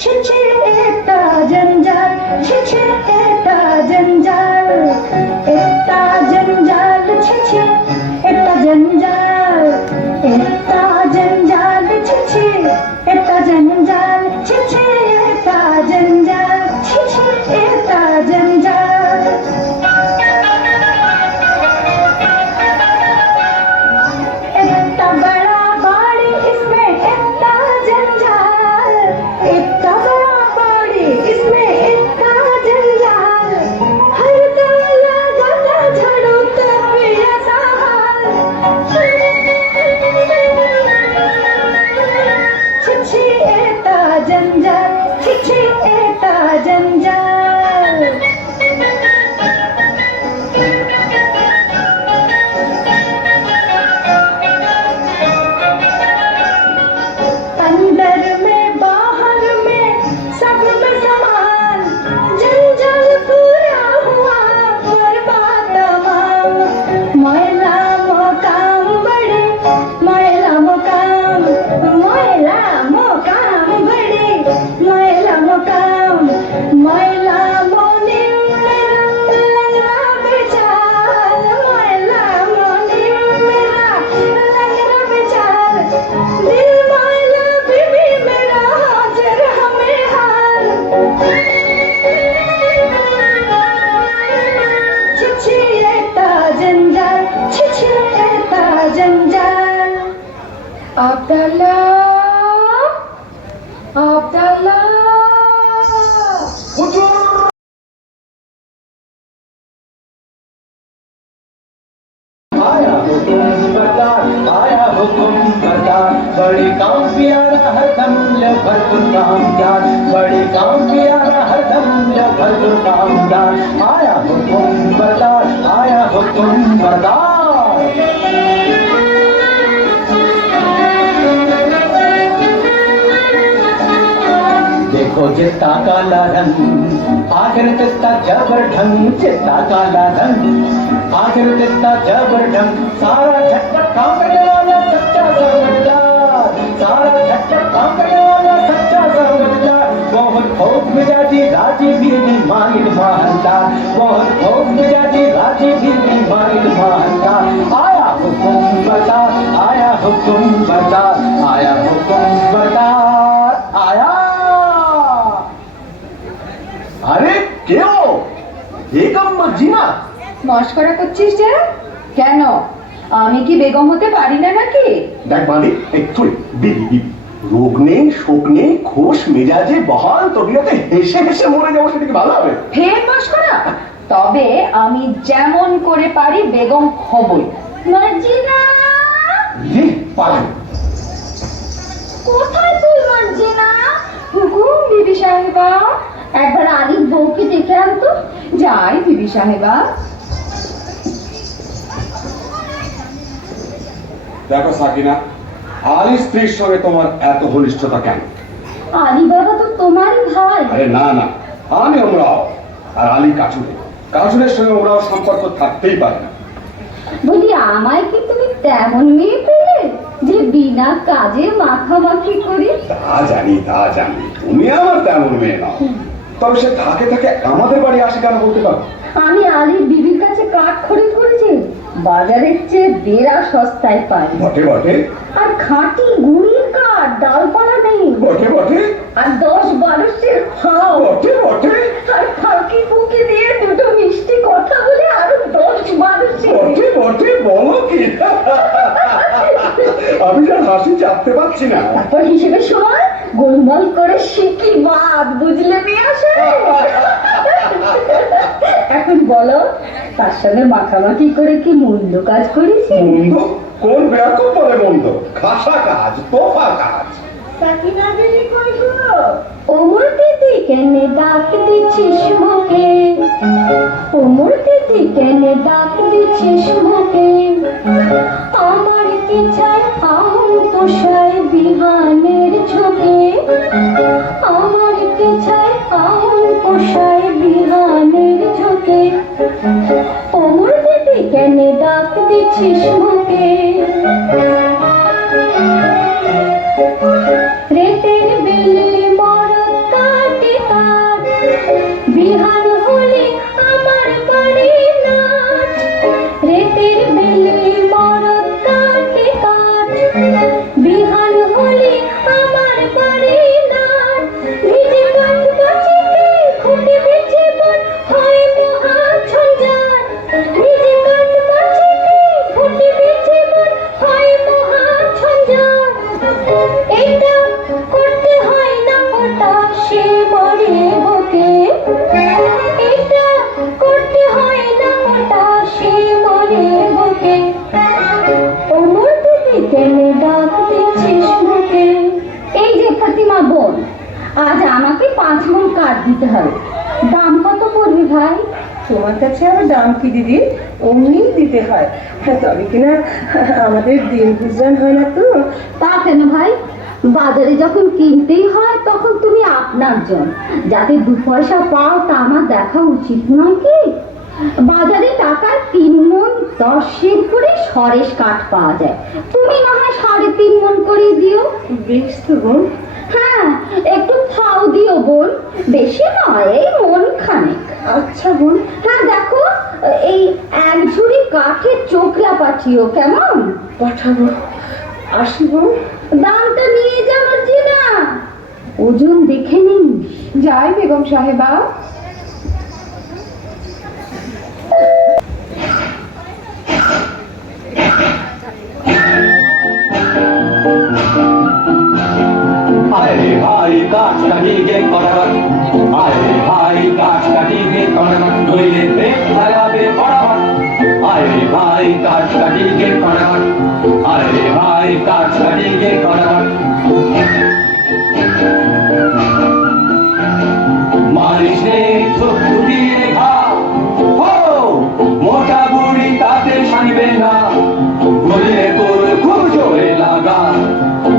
छिछे एता जंजाल, छिछे एता जंजाल, एता जंजाल, छिछे एता जंजाल, एता जंजाल, छिछे एता जंजाल, छिछे एता जंजाल, छिछे एता जंजाल। इतना बड़ा बाड़ी इसमें इतना जंजाल, इतना बड़ा बाड़ी इसमें इतना जंजाल, हर काला गला झाड़ू तब भी ऐसा हाल। छिछी एता जंजाल, छिछी एता जंजाल। अंदर में बाहर में सब में समान, जंजाल पूरा हुआ बर्बाद तमाम। मैला मोकाम बड़े, मैला मोकाम, मैला मोकाम बड़े, मैला मोकाम, मैला मोनी मेरा लंगड़ा बेचाल, मैला मोनी मेरा लंगड़ा बेचाल, दिल मैला बीबी मेरा हाजिर हमें हाल। छिछी एता जंजाल, छिछी एता जंजाल। अब्दुल्ला, अब्दुल्ला। आया हुकुम बता, बड़ी काम प्यारा हरदम भरपूर कामदार, बड़ी काम प्यारा हरदम भरपूर कामदार। आया हुकुम बता, आया हुकुम बता। देखो जितना काला रंग, आखिर तितना जबर ढंग, जितना काला रंग, आखिर तितना जबर ढंग। सारा झटपट काम करने वाला सच्चा समझदार, सारा झटपट काम करने वाला सच्चा समझदार। बहुत खूब मिजाजी राजी बीवी माइल मानदार, बहुत खूब मिजाजी राजी बीवी माइल मानदार। आया हुकुम बता, आया हुकुम बता, आया हुकुम बता, आया। আরে কেউ বেগম মর্জিনা মস্করা করছিস যে? কেন, আমি কি বেগম হতে পারি না নাকি? দেখ বালি একটু দিদি রোগ নেই শোক নেই, খোশ মেজাজে বহাল তবিয়তে হেসে হেসে মরে যাবো, সেটা কি ভালো হবে? ফের মস্করা? তবে আমি যেমন করে পারি বেগম হবই। মর্জিনা, রে পাগল, কোথায় তুই মর্জিনা? হুকুম বিবি সাহেবা, একবার আলিফ বউকে দেখে আনতো। যাই বিবি সাহেবা। দেখো সাকিনা, আলী স্ত্রীর সঙ্গে তোমার এত ঘনিষ্ঠতা কেন? আলী বাবা তো তোমারই ভাই। আরে না না, আমি ওমরাও আর আলী কাছুরে, কাছুরের সঙ্গে ওমরাও সম্পর্ক থাকতেই পারে না। বলি আমায় কি তুমি তেমন মেয়ে পেলে যে বিনা কাজে মাখামাখি করি? তা জানি তা জানি, তুমি আমার তেমন মেয়ে নাও, তবে সে থাকে থাকে আমাদের বাড়ি আসে কেন বলতে পারো? আমি আলীর বিবির কাছে কাঠ খরিদ করেছি, বাজারের চেয়ে দেড়া সস্তায় পাই। বটে বটে, আর খাঁটি গুড়ির কাঠ, ডালপালা নেই। বটে বটে, আর 10-12 হাও। বটে বটে, আর ফাঁকি ফুঁকি দিয়ে দুটো মিষ্টি কথা বলে আরো 10-12। বটে বটে, বলো কি? আমি যা হাসি চাপতে পারছি না। তারপর হিসেবে সময় গোলমাল করে শিখি বাদ, বুঝলে নিয়ে আসে। এখন বলো, তার সঙ্গে মাখামাখি করে কি মন্দ কাজ করেছি? মন্দ? কোন বেয়াকুব বলে মন্দ? খাসা কাজ, তোফা কাজ। সাকিনা দিদি কই গো? ওমর দিদি কেনে ডাক দিচ্ছিস মুখে, ওমর দিদি কেনে ডাক দিচ্ছিস মুখে। আমার কি চাই আম পোষায় বিহানের ঝোঁকে, আমার কি চাই আম পোষায় বিহানের ঝোঁকে। ওমর দিদি কেনে ডাক দিচ্ছিস মুখে। রেতের বেলে মরদ প্রতিমা বোন, আজ আমাকে 5 মণ কাঠ দিতে হবে। দাম কত পড়বে ভাই? তোমার কাছে আবার দাম কি দিদি, অমনি দিতে হয়, তবে কিনা আমাদের দিন গুজরান হয় না তো। তা কেন ভাই? বাজারে যখন কিনতেই হয় তখন তুমি আপনার জন, যাতে 2 পয়সা পাও তা আমার দেখা উচিত নয় কি? বাজারে টাকার 3 মণ 10 সের করে সরেস কাঠ পাওয়া যায়, তুমি না হয় 3.5 মণ করে দিও। বেশ তো বোন। হ্যাঁ, একটু ফাও দিও বোন, বেশি নয়, এই মন খানেক। আচ্ছা বোন। হ্যাঁ দেখো, এই 1 ঝুড়ি কাঠের চোখলা পাঠিও, কেমন? পাঠাবো। আসি বোন। দামটা নিয়ে যাওয়ার যে না, ওজন দেখে নিন। যাই বেগম সাহেবা। আরে ভাই কাঠ কাটিয়ে করার, আরে ভাই কাঠ কাটিয়ে করার, নইলে পেট লাগাবে পড়াবার। আরে ভাই কাঠ কাটিয়ে করার, আরে ভাই কাঠ কাটিয়ে করার। মারিস রে চোখ দিয়ে ঘা, ও মোটা বুড়ি তাতে সানিবে না, বললে তোর খুব জোরে লাগা।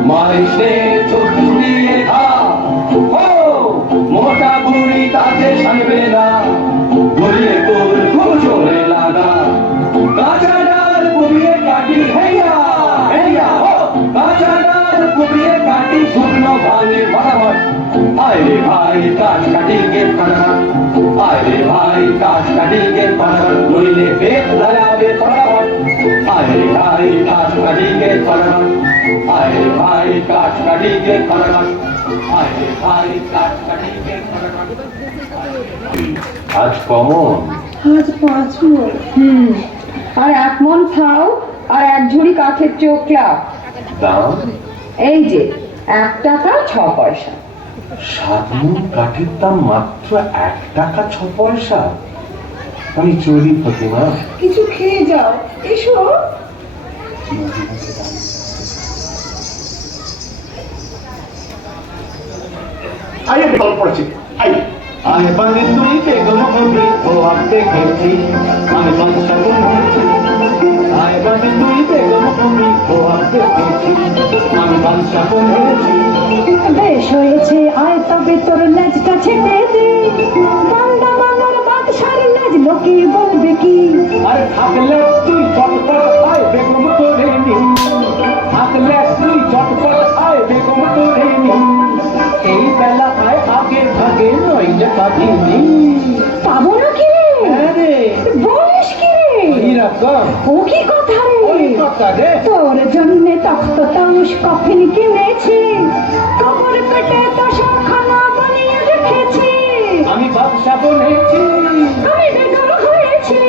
মারিস রে চোখ দিয়ে ঘা, ও মোটা বুড়ি তাতে সানিবে না, বললে তোর খুব জোরে লাগা। কাঁচা ডাল কুপিয়ে কাটি হেয়া হেয়া, ও কাঁচা ডাল কুপিয়ে কাটি শুকনো ভাঙে ফটাফট। আরে ভাই কাঠ কাটিয়ে ফটাফট, আরে ভাই কাঠ কাটিয়ে ফটাফট, নইলে পেট লাগাবে ফটাফট। আরে ভাই কাঠ কাটিয়ে ফটাফট, আরে ভাই কাঠ কাটিয়ে ফটাফট, আরে ভাই কাঠ কাটিয়ে ফটাফট। আজ কমন আজ 5 মণ। আর 1 মণ ফাও আর 1 ঝুড়ি কাঠের চোখলা। দাম এই যে 1 টাকা 6 পয়সা। 7 মণ কাঠের দাম মাত্র 1 টাকা 6 পয়সা। আমি চলি প্রতিমা। কিছু খেয়ে যাও, এসো। আরে কল পড়ছে। আরে বানে তুই বেগম হবি ও আপনি গেছি, আমি বাদশা বনেছি। আরে বানে তুই বেগম হবি ও আপনি গেছি, আমি বাদশা বনেছি। বেশ হয়েছে, আয় তবে তোর লেজটা ছেড়ে দে। বান্দা মানার বাদশার লেজ লোকে বলবে কি? আরে থাকলে তুই চটপট আয় বেগম তোরে নি, থাকলে তুই চটপট আয় বেগম তোরে নি। এই বেলা আয় আগে ভাগে নইলে কাঁদিনি। পাবো না কি রে? আরে বলিস কি রে? এরকম ও কি কথা রে? ওই কথা রে। তোর জন্য তখ্ত তাউস কফিন কিনেছি, কবর কেটে দশখানা বানিয়ে রেখেছি। আমি বাদশা বনেছি, আমি বেগম হয়েছি,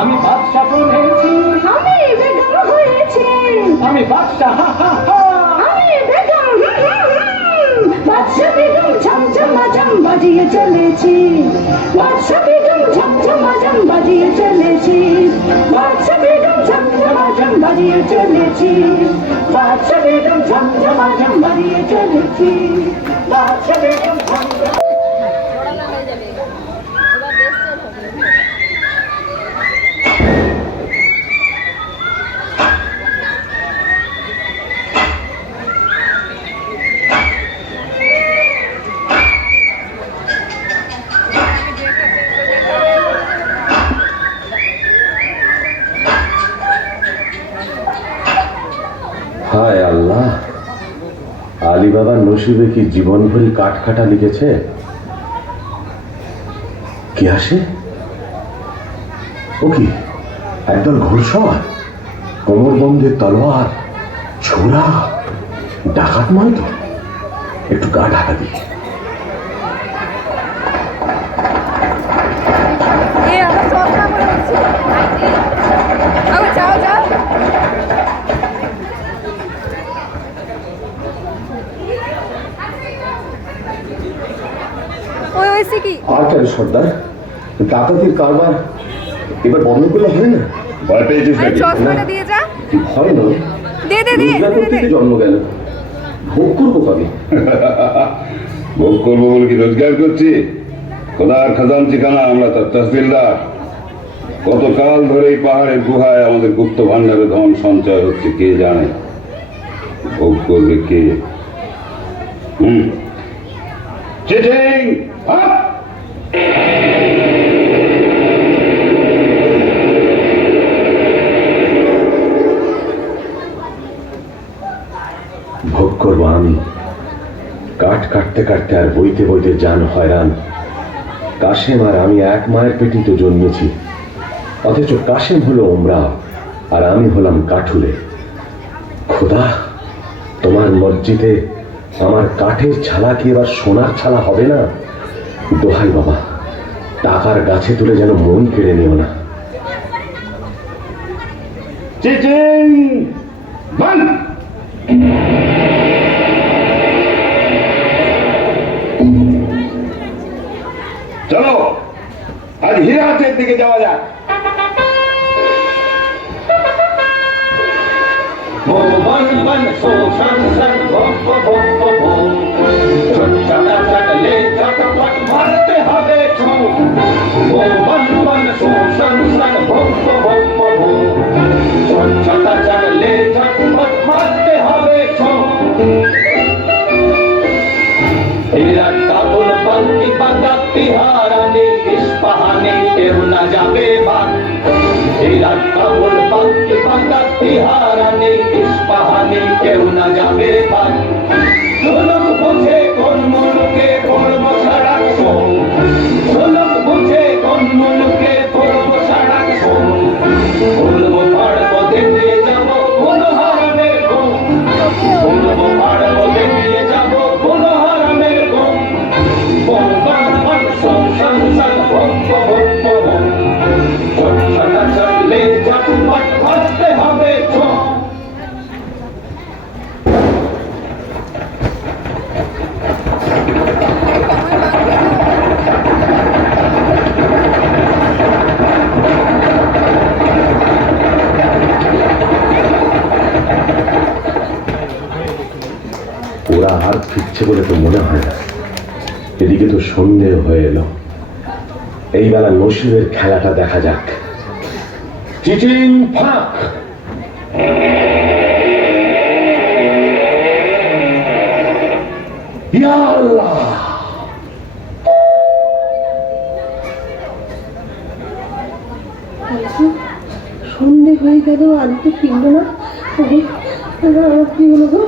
আমি বাদশা বনেছি, আমি বেগম হয়েছি, আমি বাদশা হা হা হা। আমি বেগম। বাদশা বেগম ঝমঝমাঝম বাজিয়ে চলেছি, বাদশা বেগম ঝমঝমাঝম বাজিয়ে চলেছি, বাদশা বেগম ঝমঝমাঝম বাজিয়ে চলেছি, বাদশা বেগম ঝমঝমাঝম বাজিয়ে চলেছি, বাদশা বেগম ঝমঝম। হায় আল্লাহ, আলী বাবার নসিবে কি জীবন ভরি কাঠ কাটা লিখেছে। কি আসে? ও কি একদল ঘোড়সওয়ার, কোমর বন্ধে তলোয়ার, ছোড়া, ডাকাত নয় তো? একটু গা ঢাকা দিই। আর কেন সর্দার, ডাকাতির কারবার এবার বন্ধ করলে হয় না? ভয় পেয়েছিস নাকি? চশমাটা দিয়ে যা। ভয় নয়, দে দে দে রোজগার করতে জন্ম গেল, ভোগ করবো কবে? ভোগ করবো বলে কি রোজগার করছি? খোদার খাজানচি খানা আমরা তার তহসিলদার। কতকাল ধরে এই পাহাড়ের গুহায় আমাদের গুপ্ত ভান্ডারে ধন সঞ্চয় হচ্ছে কে জানে। ভোগ করবে কে? চিঠিং আপ! ভোগ করবো আমি। কাঠ কাটতে কাটতে আর বইতে বইতে জান হয়রান। কাশেম আর আমি এক মায়ের পেটি তো জন্মেছি, অথচ কাশেম হলো ওমরা আর আমি হলাম কাঠুরে। খোদা, তোমার মসজিদে আমার কাঠের ছালা কি এবার সোনার ছালা হবে না? দোহাই বাবা, টাকার গাছে তুলে যেন মই কেড়ে নিও না। চিঠিং বন্ধ! চলো আজ হীরাতের দিকে যাওয়া যাক। बन बन सो सन सन भो भो भो भो भो चटा चटले चटपट मारते हवे छो ओ बन बन सो सन सन भो भो भो भो भो चटा चटले चटपट मारते हवे छो तेरा काबुल बंकी बंदा तिहाराने इस बहाने क्यों न जावे बात तेरा काबुल बंकी बंदा तिहाराने इस बहाने क्यों न जावे बात सोलम बुझे कौन मुलके बोल सड़क सो सोलम बुझे कौन मुलके बोल सड़क सो बोल वो पहाड़ को देते जाबो बोलो हारने को बोल वो पहाड़ को देते जाबो बोलो हारने को बोल बन बन सो सन सन भो भो भो भो चटा चटले चटपट हंसते हवे छो ওরা আর ফিরছে বলে তো মনে হয় না। এদিকে তো সন্ধে হয়ে এলো। এই বেলা নসিবের খেলাটা দেখা যাক। চিচিং ফাঁক! ইয়া আল্লাহ! সন্ধে হয়ে গেল, আজ তো ফিরলো না। আমার কি হলো গো?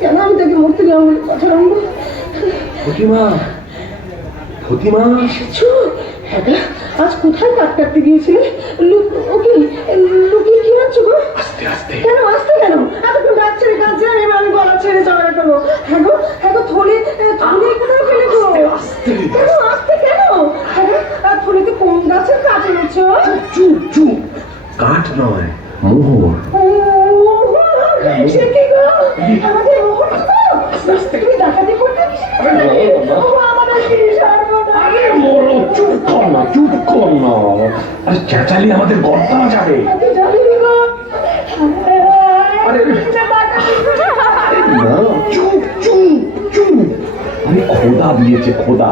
কেন আমি তাকে মরতে যাবো বলে পাঠালাম গো? ফতিমা, ফতিমা, এসেছো? হ্যাঁ গো, আজ কোথায় কাট কাটতে গিয়েছিলে? ওকে লুকিয়ে কি আনছো গো? আস্তে আস্তে। কেন আসতে কেন? এতক্ষণ ডাক ছেড়ে কাঁদছে, আর এবার আমি গলা ছেড়ে ঝগড়া করবো? হ্যাঁ গো থলে কোথাও ফেলে গো? কেন আসতে কেন? হ্যাঁ গো, আর থলিতে কোন গাছের কাঠে নিচ্ছো? চুপ চুপ! কাঠ নয়, মোহর। সে কি গো? আমাদের মোহর তো? তুমি ডাকাতি করতে আমাদের কি সর্বনাশ! চুপ কর না, চুপ কর না। আরে চেঁচালি আমাদের গর্দানো যাবে। না, চুপ চুপ চুপ! আরে খোদা দিয়েছে, খোদা।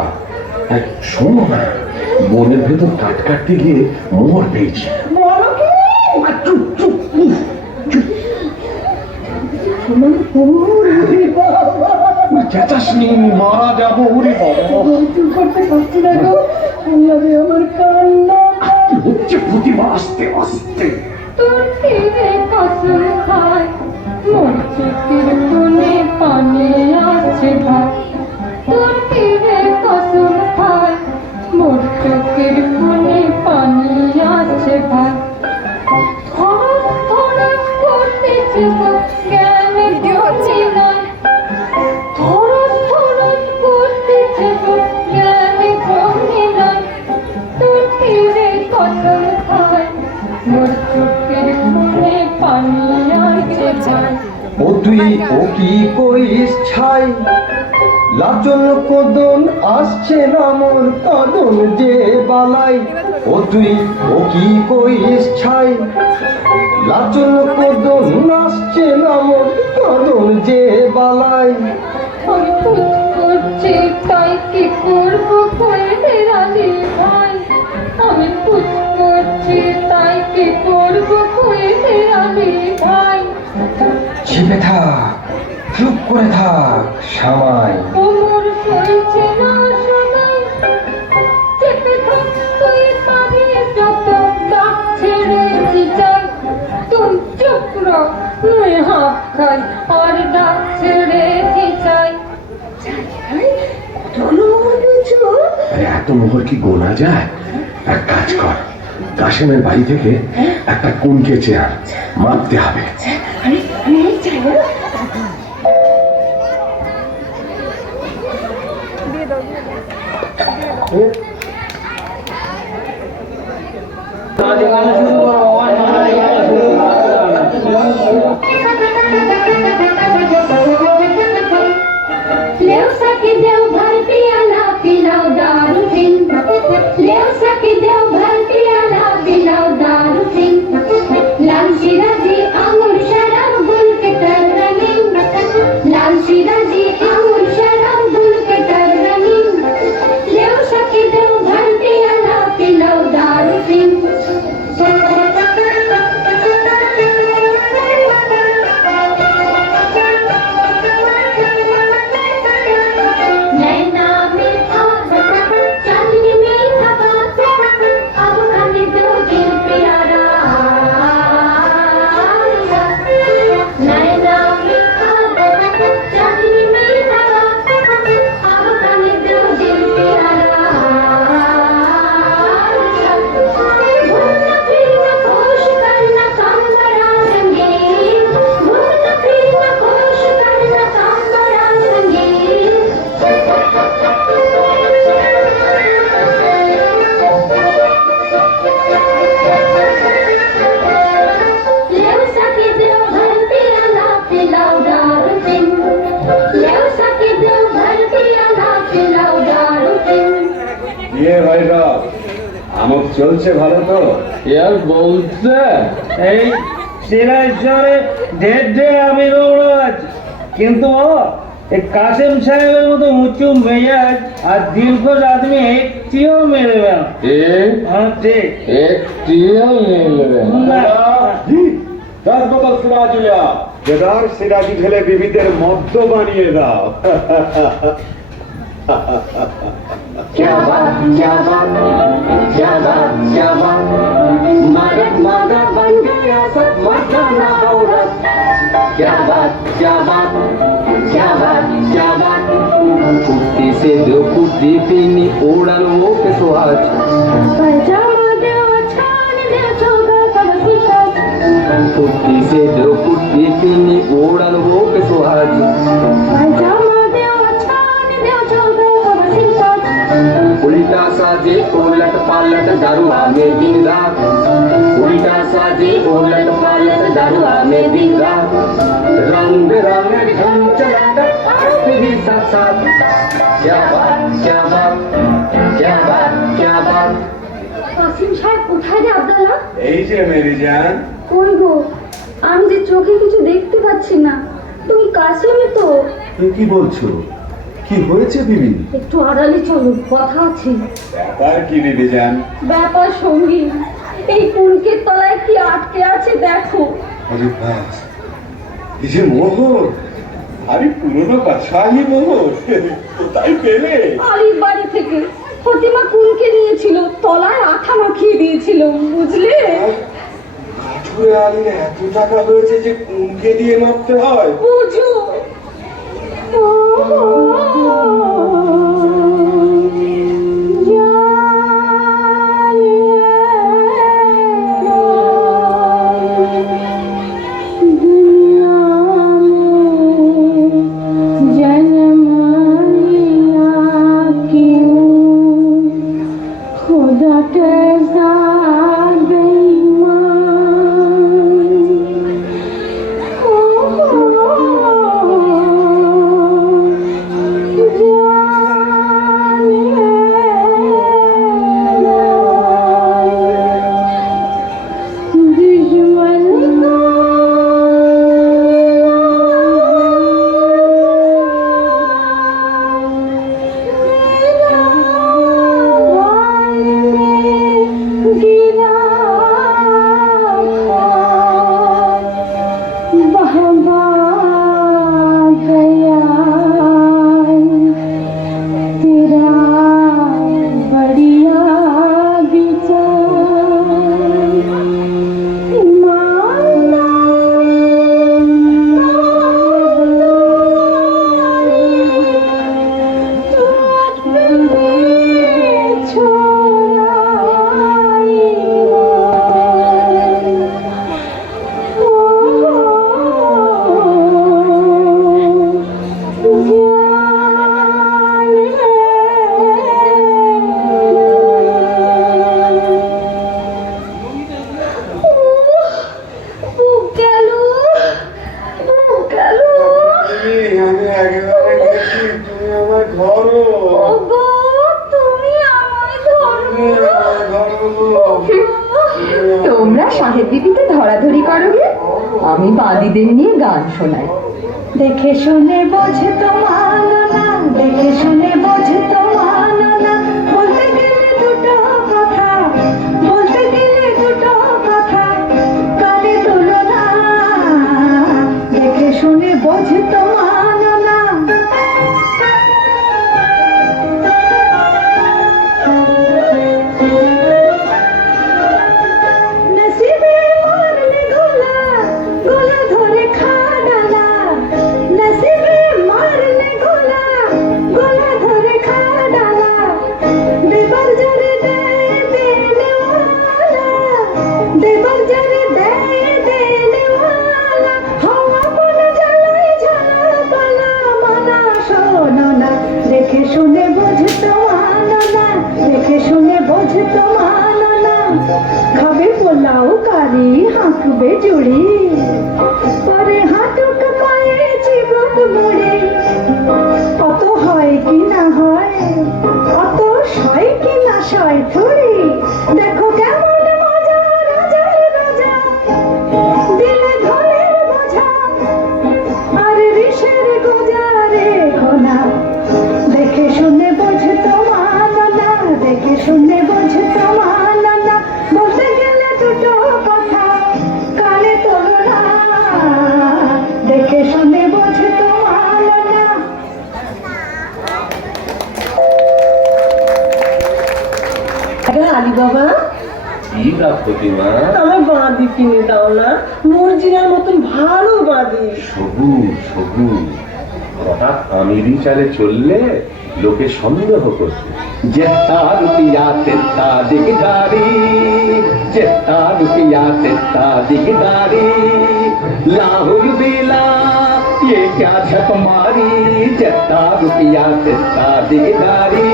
শোনো না, বনের ভেতর কাট কাটতে গিয়ে মোহর পেয়েছি। চুপ চুপ চুপ! চেঁচাসনি, মারা যাবো। ওরে বাবা, করতে পারছি না গো, আমার কান্না হচ্ছে প্রতিভা। আস্তে আস্তে। তোর ফিরে কসম খায় মোর চোখের কোণে পানি আসছে ভাই তোর ফিরে কসম খায় মোর চোখের কোণে পানি আসছে ভাই ধরস ধরস করতেছে তো জ্ঞানে বুঝি নাই ধরস ধরস করতেছে তো জ্ঞানে বুঝি নাই তোর ফিরে কসম খায় মোর চোখের কোণে পানি আসছে ভাই ও তুই ও কি করিস ছাই লাচন কদন আসছে না মোর কদন যে বালাই, ও তুই ও কি কইস ছাই। লাচন কদন আসছে না মোর কদন যে বালাই। আমি খুঁজ করছি তাই কি করবো কয়ে রানী ভাই, আমি খুঁজ করছি তাই কি করবো কয়ে রানী ভাই। চেপে থাক, চুপ করে থাক সামাই। ওমর সইছে না সবাই, চেপে থাক তুই পাবি যত ডাক ছেড়েছি যাই। তুই চুপ রহ, মুই হাঁপ খাই আর ডাক ছেড়েছি চাই। কতগুলো মোহর পেয়েছো? আরে এত মোহর কি গোনা যায়? এক কাজ কর, কাশেমের বাড়ি থেকে একটা কুনকে চেয়ার মাপতে হবে। আরে আমি এই চাই না। लेव सके देव भर पियाला पिलाओ दारू फिन, लेव सके देव भर पियाला पिलाओ दारू फिन। लाल शिराजी आंगूर शराब गुल के तर रंगीन, लाल शिराजी आंगूर शराब गुल के तर रंगीन। लेव सके देव भर पियाला पिलाओ दारू फिन। नैना में था चांदनी में था बात, अब खाने दो दिल प्यारा। नैना में था चांदनी में था बात, अब खाने दो दिल प्यारा। घूमना फिरना खुश करना काम बड़ा संगीन, घूमना फिरना खुश करना काम बड़ा संगीन। लेव सके देव भर पियाला पिलाओ दारू फिन, लेव सके देव भर पियाला पिलाओ दारू फिन। ইয়ে ভাইরা আমক চলছে ভালো তো? यार বলতে এই সিরাজরে ঢের ঢের আমি রোজ, কিন্তু এই কাসেম সাহেবের মতো উঁচু মেজাজ আর দীর্ঘ আদমি একটিও মেলবে না। হ্যাঁ ঠিক একটিও মেলবে না। 10 বোতল সিরাজ লিয়া, কেদার সিরাজি ঢেলে বিবিদের মদ্য বানিয়ে দাও। क्या बात क्या बात क्या बात क्या बात, मर्द मर्द बन गया सब मर्दाना औरत। क्या बात क्या बात क्या बात क्या बात, कुर्ती से जो कुर्ती पीनी उड़न वो के सुहाज। पैजामा देव छान देव चौगा कब सिकाज, कुर्ती से जो कुर्ती पीनी उड़न वो के सुहाज। पैजामा देव छान देव चौगा कब सिकाज। उल्टा साजे उलट पालट दारुआ में दिन रात, उल्टा साजे उलट पालट दारुआ में दिन रात। रंग बिरंगे ढंग चलाकर भी साथ साथ। क्या बात क्या बात क्या बात क्या बात। কাসিম সাহেব কোথায় রে আব্দুল্লাহ? এই যে মেরি জান, কই গো, আমি যে চোখে কিছু দেখতে পাচ্ছি না। তুমি কাসিমই তো? তুমি কি বলছো? কি হয়েছে বিবি? একটু আড়ালে চলো, কথা আছে। ব্যাপার কি মেরি জান? ব্যাপার সঙ্গী, এই কুলকের তলায় কি আটকে আছে দেখো। আরে বাস, এই যে মোহর, আরে পুরনো কাছাই মোহর, কোথায় পেলে? আলির বাড়ি থেকে ফতিমা কুলকে নিয়েছিল, তলায় আঠা মাখিয়ে দিয়েছিল, বুঝলে? কাঠুরে আলির এত টাকা হয়েছে যে কুমকে দিয়ে মাপতে হয়। বুঝো। खुदा कैसा बेईमान, ওগো তুমি আমায় ধরো। তোমরা সাহেব বিবিকে ধরাধরি করো গে, আমি বাদীদের নিয়ে গান শোনাই। দেখে শুনে বোঝে তো মানো না, দেখে শুনে বোঝে তো মানো না, বলতে গেলে দুটো কথা, বলতে গেলে দুটো কথা, কানে তোলো না, দেখে শুনে বোঝে তো মানো না। নসিবে মারলে গোলা, গোলা ধরে খা ডালা, নসিবে মারলে গোলা, গোলা ধরে খা ডালা, দেবার জরে দেয় দেনেওয়ালা, দেবার জরে দেয় দেনেওয়ালা, হাওয়া পানা জ্বালায় ঝালা পালা, মানা শোনো না, দেখে শুনে বুঝতে মানো না, দেখে শুনে বুঝতে মানো না। খাবে পোলাও কারি, হাঁকবে জুড়ি, পরে হাঁটুক পায়ে চিবুক মুড়ি, অত হয় কি না হয়, অত সয় কি না সয় থুড়ি, দেখো কেমন মজা রাজার রাজা, দিলে ধনের বোঝা, আর ঋষের গোজারে ঘোনা, দেখে শুনে বুঝতে মানো না, দেখে শুনে বুঝতে মানো না, বলতে গেলে দুটো কথা, কানে তোলো না, দেখে শুনে বুঝতে মানো না। আলী বাবা, কি প্রতিমা? আমার বাঁধি কিনে দাও না, মর্জিনার মতন ভালো বাঁধি। সবুজ সবুজ, হঠাৎ আমিরি চালে চললে লোকে সন্দেহ করবে। जितना रुपया तितना दिगदारी, जितना रुपया तितना दिगदारी, लाहुल बेला ये क्या झक मारी, जितना रुपया तितना दिगदारी।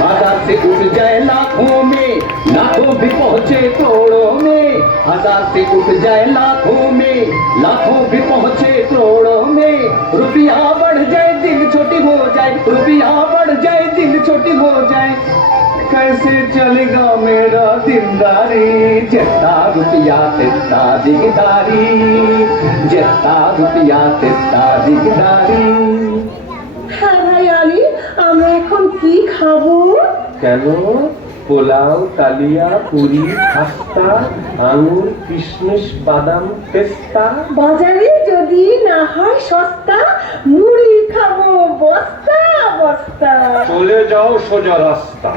हजार से उठ जाए लाखों में, लाखों भी पहुंचे करोड़ों में, हजार से उठ जाए लाखों में, लाखों भी पहुंचे करोड़ों में, रुपया बढ़ जाए दिल छोटी हो जाए, रुपया बढ़ जाए दिल छोटी हो जाए, कैसे चलेगा मेरा दिलदारी, जितना रुपया तितना दिगदारी, जितना रुपया तितना दिगदारी। হ্যাঁ ভাই আলী, আমরা এখন কি খাবো? কেন? পোলাও, কালিয়া, পুরি, খাস্তা, আঙুর, কিশমিশ, বাদাম, পেস্তা। বাজারে যদি না হয় সস্তা, মুড়ি খাবো বস্তা বস্তা। চলে যাও সোজা রাস্তা।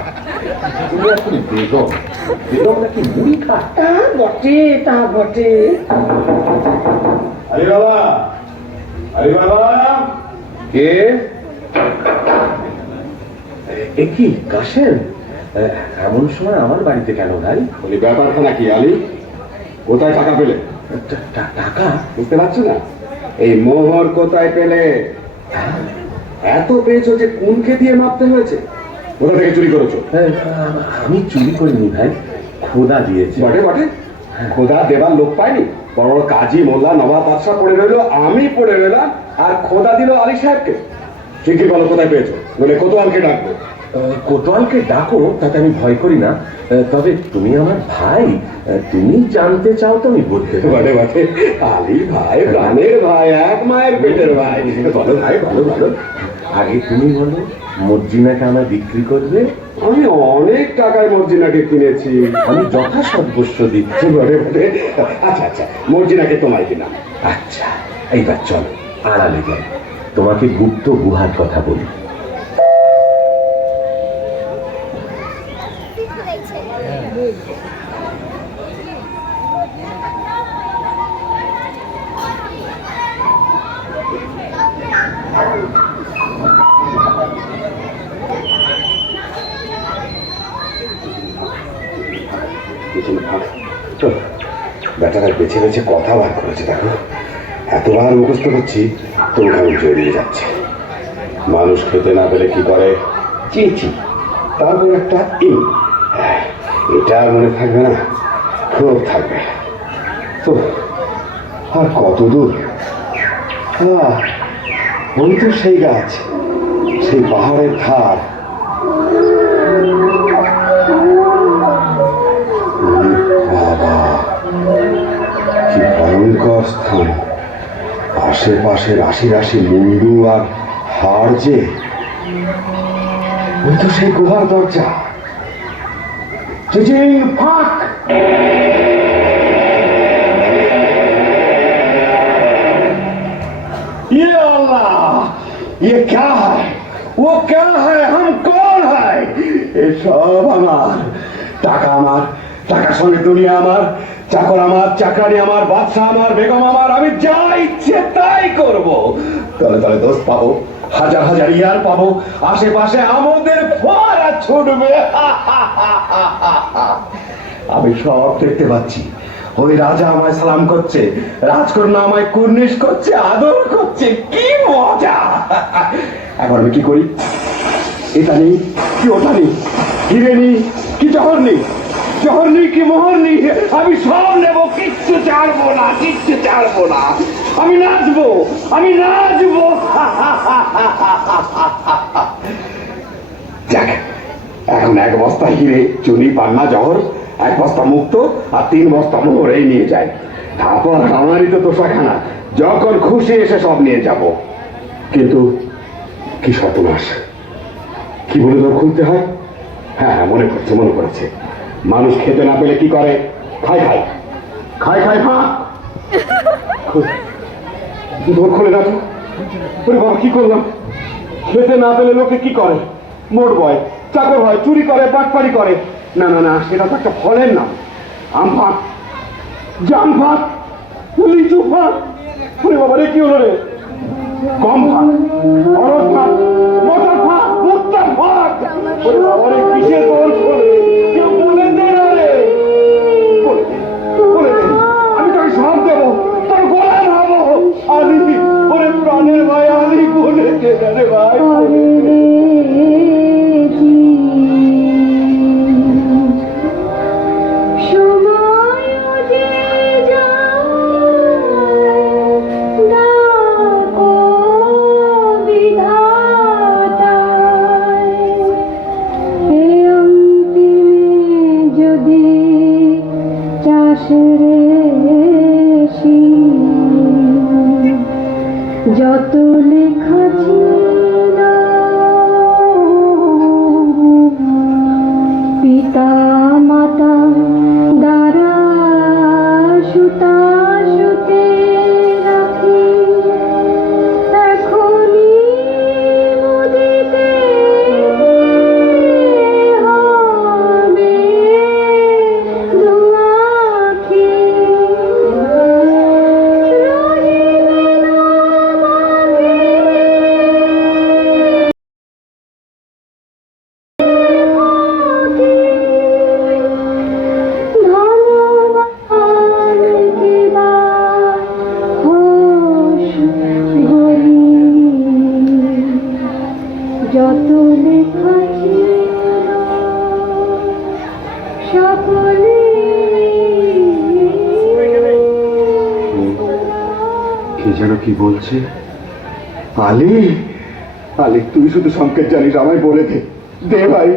তুমি এখন বেগম, বেগম নাকি মুড়ি খায়? তা বটে, তা বটে। আরে বাবা, আরে বাবা, কে? এ কি কাশেম? এমন সময় আমার বাড়িতে কেন ভাই? বলি ব্যাপারখানা কি আলী? কোথায় টাকা পেলে? টাকা? বুঝতে পারছো না? এই মোহর কোথায় পেলে? এত পেয়েছো যে কোনকে দিয়ে মাপতে হয়েছে? কোথা থেকে চুরি করেছো? আমি চুরি করিনি ভাই, খোদা দিয়েছে। বটে বটে, খোদা দেবার লোক পায়নি। বড় বড় কাজী, মোল্লা, নবাব, বাদশা পড়ে রইলো, আমি পড়ে রইলাম, আর খোদা দিল আলী সাহেবকে। ঠিকই বলো কোথায় পেয়েছো, বলে কোতোয়ালকে ডাকবো। কোতোয়ালকে ডাকো, তাতে আমি ভয় করি না। তবে তুমি আমার ভাই, তুমি জানতে চাও তো আমি বলতে পারি। বটে বটে, আলী ভাই প্রাণের ভাই, এক মায়ের পেটের ভাই। বলো ভাই, বলো বলো। আগে তুমি বলো, মর্জিনাকে আমায় বিক্রি করবে? আমি অনেক টাকায় মর্জিনাকে কিনেছি। আমি যথাসর্বস্ব দিচ্ছি। বটে বটে, আচ্ছা আচ্ছা, মর্জিনাকে তোমায় কিনা। আচ্ছা, এইবার চলো আড়ালে যাই, তোমাকে গুপ্ত গুহার কথা বলি। বেচারা বেছে বেছে কথা বার করেছে, দেখো এতবার মুখস্থ করছি তবু কেমন জড়িয়ে যাচ্ছে। মানুষ খেতে না পেলে কি করে? চিচি, তারপর একটা ইন, এটা আর মনে থাকবে না? খুব থাকবে তো। আর কত দূর? ওই তো সেই গাছ, সেই পাহাড়ের ধার। বাবা, কি ভয়ঙ্কর স্থান! আশেপাশে রাশি রাশি মুন্ডু আর হাড় যে। ওই তো সেই গুহার দরজা। চিচিং ফাঁক! ये अल्लाह, ये क्या है? वो क्या है? हम कौन है? ये सब আমার টাকা, আমার টাকার সঙ্গে দুনিয়া আমার, চাকর আমার, চাকরানি আমার, বাদশা আমার, বেগম আমার, আমি যা ইচ্ছে তাই করব। তলে তলে দোস্ত পাবো, হাজার হাজার ইয়ার পাবো, আশেপাশে আমাদের ফোয়ারা ছুটবে। আমি সব দেখতে পাচ্ছি। ওই রাজা আমায় সালাম করছে, রাজকন্যা আমায় কুর্নিশ করছে, আদর করছে, কি মজা! এখন আমি কি করি? এটা নেই কি ওটা নেই, হিরে নেই কি জহর নেই, জহর নেই কি মোহর নেই, আমি সব নেব, কিচ্ছু ছাড়বো না, কিচ্ছু ছাড়বো না। আমি নাচবো, আমি নাচবো। যাক, এখন এক বস্তা হিরে, চুনি, পান্না, জহর, এক বস্তা মুক্ত আর 3 বস্তা মোহর এই নিয়ে যায়। তারপর আমারই তো তোষাখানা, যখন খুশি এসে সব নিয়ে যাব। কিন্তু কি সর্বনাশ! কি বলে দর খুলতে হয়? হ্যাঁ, মনে পড়েছে। মানুষ খেতে না পেলে কি করে? খায় ভাত। দর খুলে না তো। ওরে বাবা, কি করলাম! খেতে না পেলে লোকে কি করে? মোট বয়, চাকর হয়, চুরি করে, বাটপাড়ি করে। না না না, সেটা তো একটা ফলের নাম। আম ফাঁক, জাম ফাঁক, লিচু ফাঁক। ওরে বাবা রে, কি হলো রে? গম ফাঁক, অরড় ফাঁক, মটর ফাঁক, ভুট্টা ফাঁক। ওরে বাবা রে, কিসের দর খোলে? কেউ বলে দে না রে, বলে দে। আমি তোকে সব দেবো, তোর গোলাম হবো। আলি, ওরে প্রাণের ভাই আলি, বলে দে না রে ভাই, বলে দে। যত লেখা ছিল পিতা মাতা দ্বারা সুতা সুতে রাখি, এখনই মুদিতে হবে দুয়াখি। যত লেখা ছিল সকলে। কে যেন কি বলছে? আলি, আলি, তুই শুধু সংকেত জানিস, আমায় বলে দে। দে ভাই,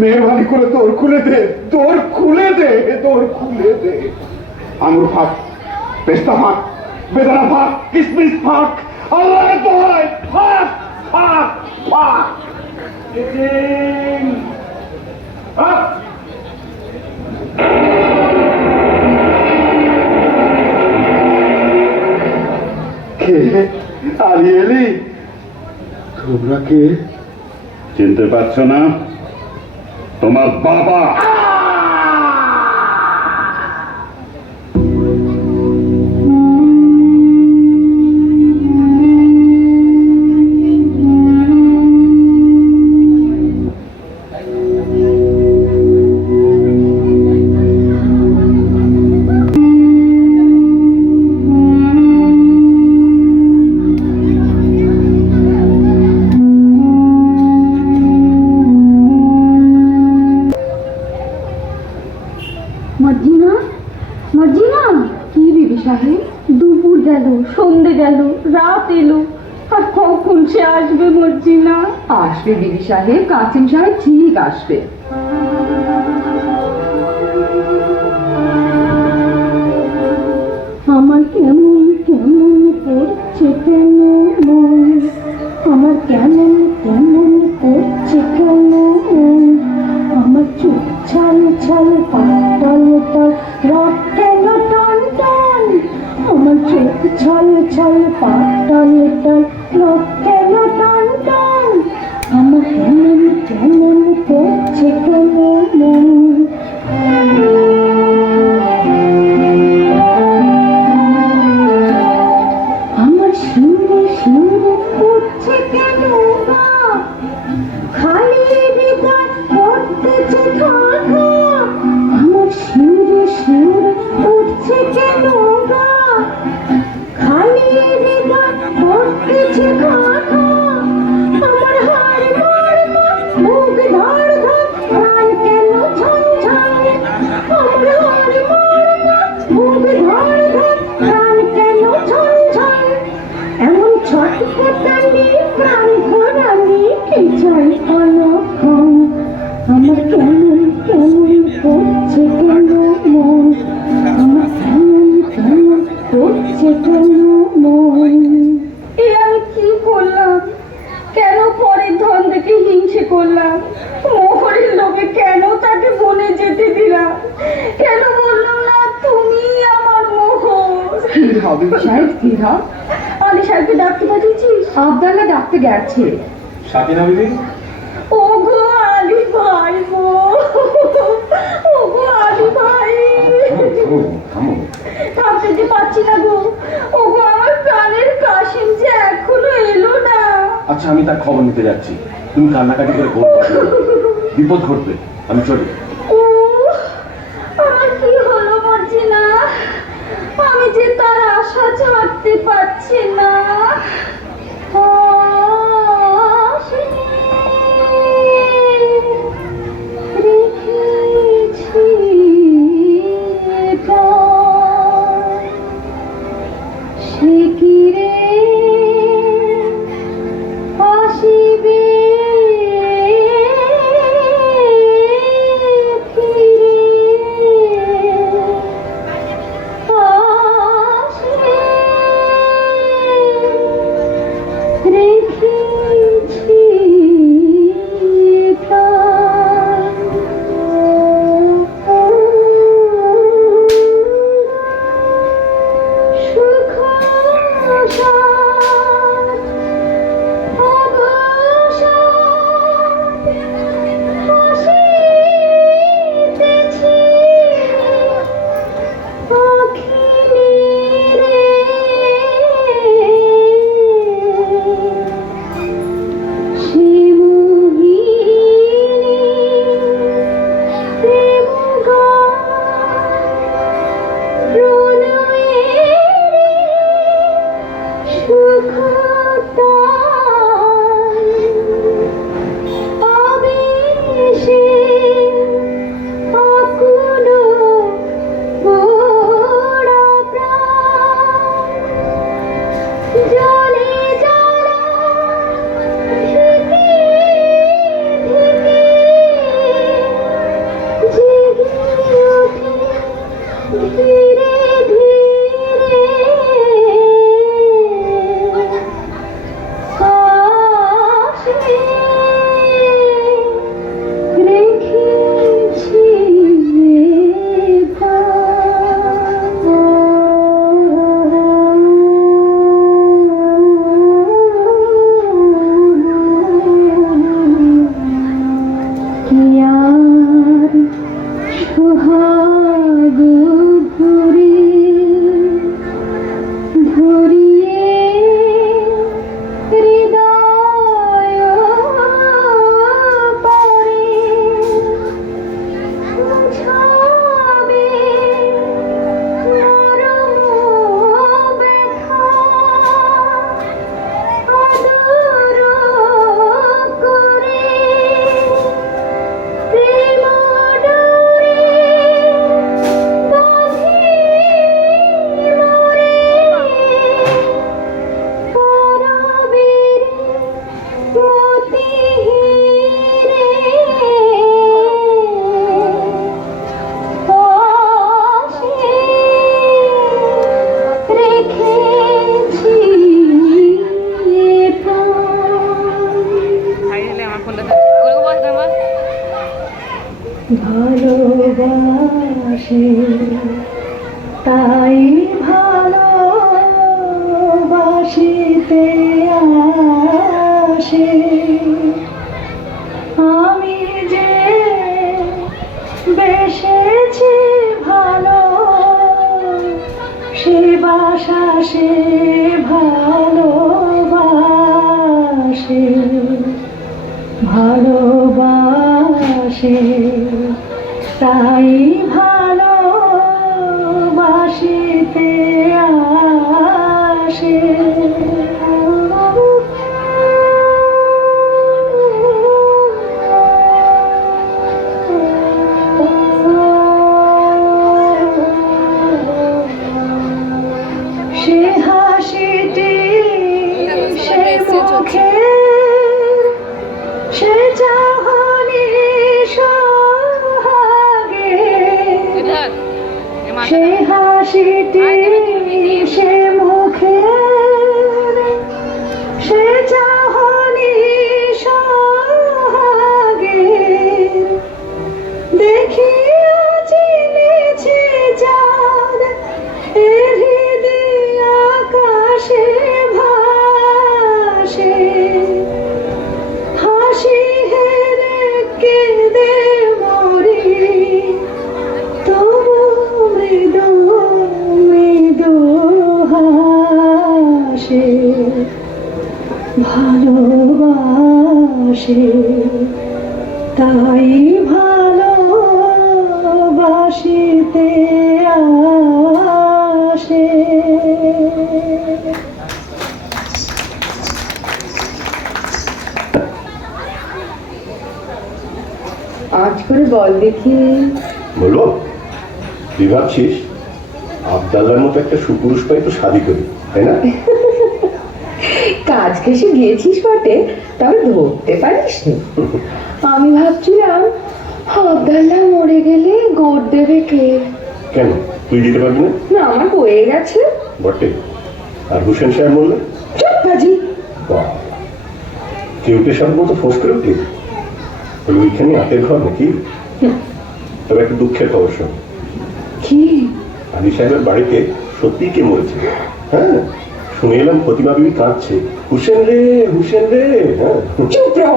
মেহরবানি করে তোর খুলে দে, তোর খুলে দে, তোর খুলে দে। আঙুর ফাঁক, পেস্তা ফাঁক, বেদানা ফাঁক, কিসমিস ফাঁক, আল্লাহ দোহাই, ফাঁক ফাঁক ফাঁক। কে? আলি এলি? তোমরা কে? চিনতে পারছো না? তোমার বাবা। রাত এলো, আর কখন সে আসবে মর্জিনা? আসবে দিদি সাহেব, কাসিম সাহেব ঠিক আসবে। আমার কেমন কেমন করছে কেন মন, আমার কেমন কেমন করছে কেন মন, আমার চোখ ছল ছল পাতল তল রক কেন টান টান, আমার চোখ ছল ছল পাতল তল রক কেন টান টান, আমার কেমন কেমন করছে কেন মন। আমার শিউরে শিউরে উঠছে কেন না, খালি হৃদয় করতেছে খা খা, আমার শিউরে শিউরে উঠছে কেন না, খালি হৃদয় করতেছে খা খা, আমার হাড় মার মার মুখ ধর ধর প্রাণ কেন ঝন ঝন, আমার হাড় মার মার মুখ ধর ধর প্রাণ কেন ঝন ঝন, এমন ছটফটানি প্রাণ ঘোরানি কি চাই অনক্ষণ, আমার কেমন কেমন করছে কেন মন, আমার কেমন কেমন করছে কেন মন। এ আমি কি করলাম? কেন পরের ধন দেখে হিংসে করলাম? মোহরের লোকে কেন তাকে বনে যেতে দিলাম? কেন বললাম না তুমি আমার মোহর? স্থির হবে সাহেব, স্থির হও। আলী সাহেবকে ডাকতে পাঠিয়েছিস? আবদাল্লা ডাকতে গেছে। সাকিনা বিবি, ও গো আলী ভাই গো, ও গো আলী ভাই, থামতে যে পাচ্ছি না গো, ও গো আমার প্রাণের কাশিম যে এখনো এলো না। আচ্ছা, আমি তার খবর নিতে যাচ্ছি, তুমি কান্নাকাটি করে বলবে, বিপদ ঘটবে, আমি চলি। ও আমার কি হলো মর্জিনা, আমি যে তার আশা ছাড়তে পারছি না। রেখেছি প্রাণ, সে কি রে আসিবে ফিরে, আসবে রেখেছি প্রাণ। সুখ সাথ অবসাদ হাসিতেছি পাখিনি রে, সে মোহিনী প্রেম গান প্রণয়ের সুখ তাই, আবেশে আকুল পোড়া প্রাণ, জলে জ্বালা ঢেকে ঢেকে জেগে ওঠে ধীরে ধীরে, আসে, তাই ভালোবাসিতে আসে। সে হাসিটি, সে মুখে, সে চাহনি সোহাগে, সে হাসিটি, সে মুখে, সে চাহনি সোহাগে, দেখিয়া চিনেছি যার হৃদয় আকাশে ভাসে, হাসি হেরে কেঁদে মরি, তবু মৃদু মৃদু হাসে, ভালোবাসে, তাই ভালোবাসিতে আসে। আজ করে বল দেখি। বলবো, তুই ভাবছিস আবদাল্লার মতো একটা সুপুরুষ পাই তো শাদি করি, তাই না? কাজ ঘেসে গিয়েছিস বটে, তবে ধরতে পারিস নি। আমি ভাবছিলাম আবদাল্লাহ মরে গেলে গোদ দেবে কে? কেন, তুই দিতে পারবি না? না, আমার হয়ে গেছে। বটে। আর হুসেন সাহেব বললে চুপ বাজি। বাহ, কেউটে সব মতো ফোঁস করে উঠলি। বলে ওইখানে হাতের ঘর নাকি? তবে একটা দুঃখের খবর শোন, কি? আলী সাহেবের বাড়িতে সত্যিই কে মরেছে। হ্যাঁ, শুনে এলাম প্রতিমা বিবি কাঁদছে, হুসেন রে হুসেন রে। হ্যাঁ, চুপ রহ,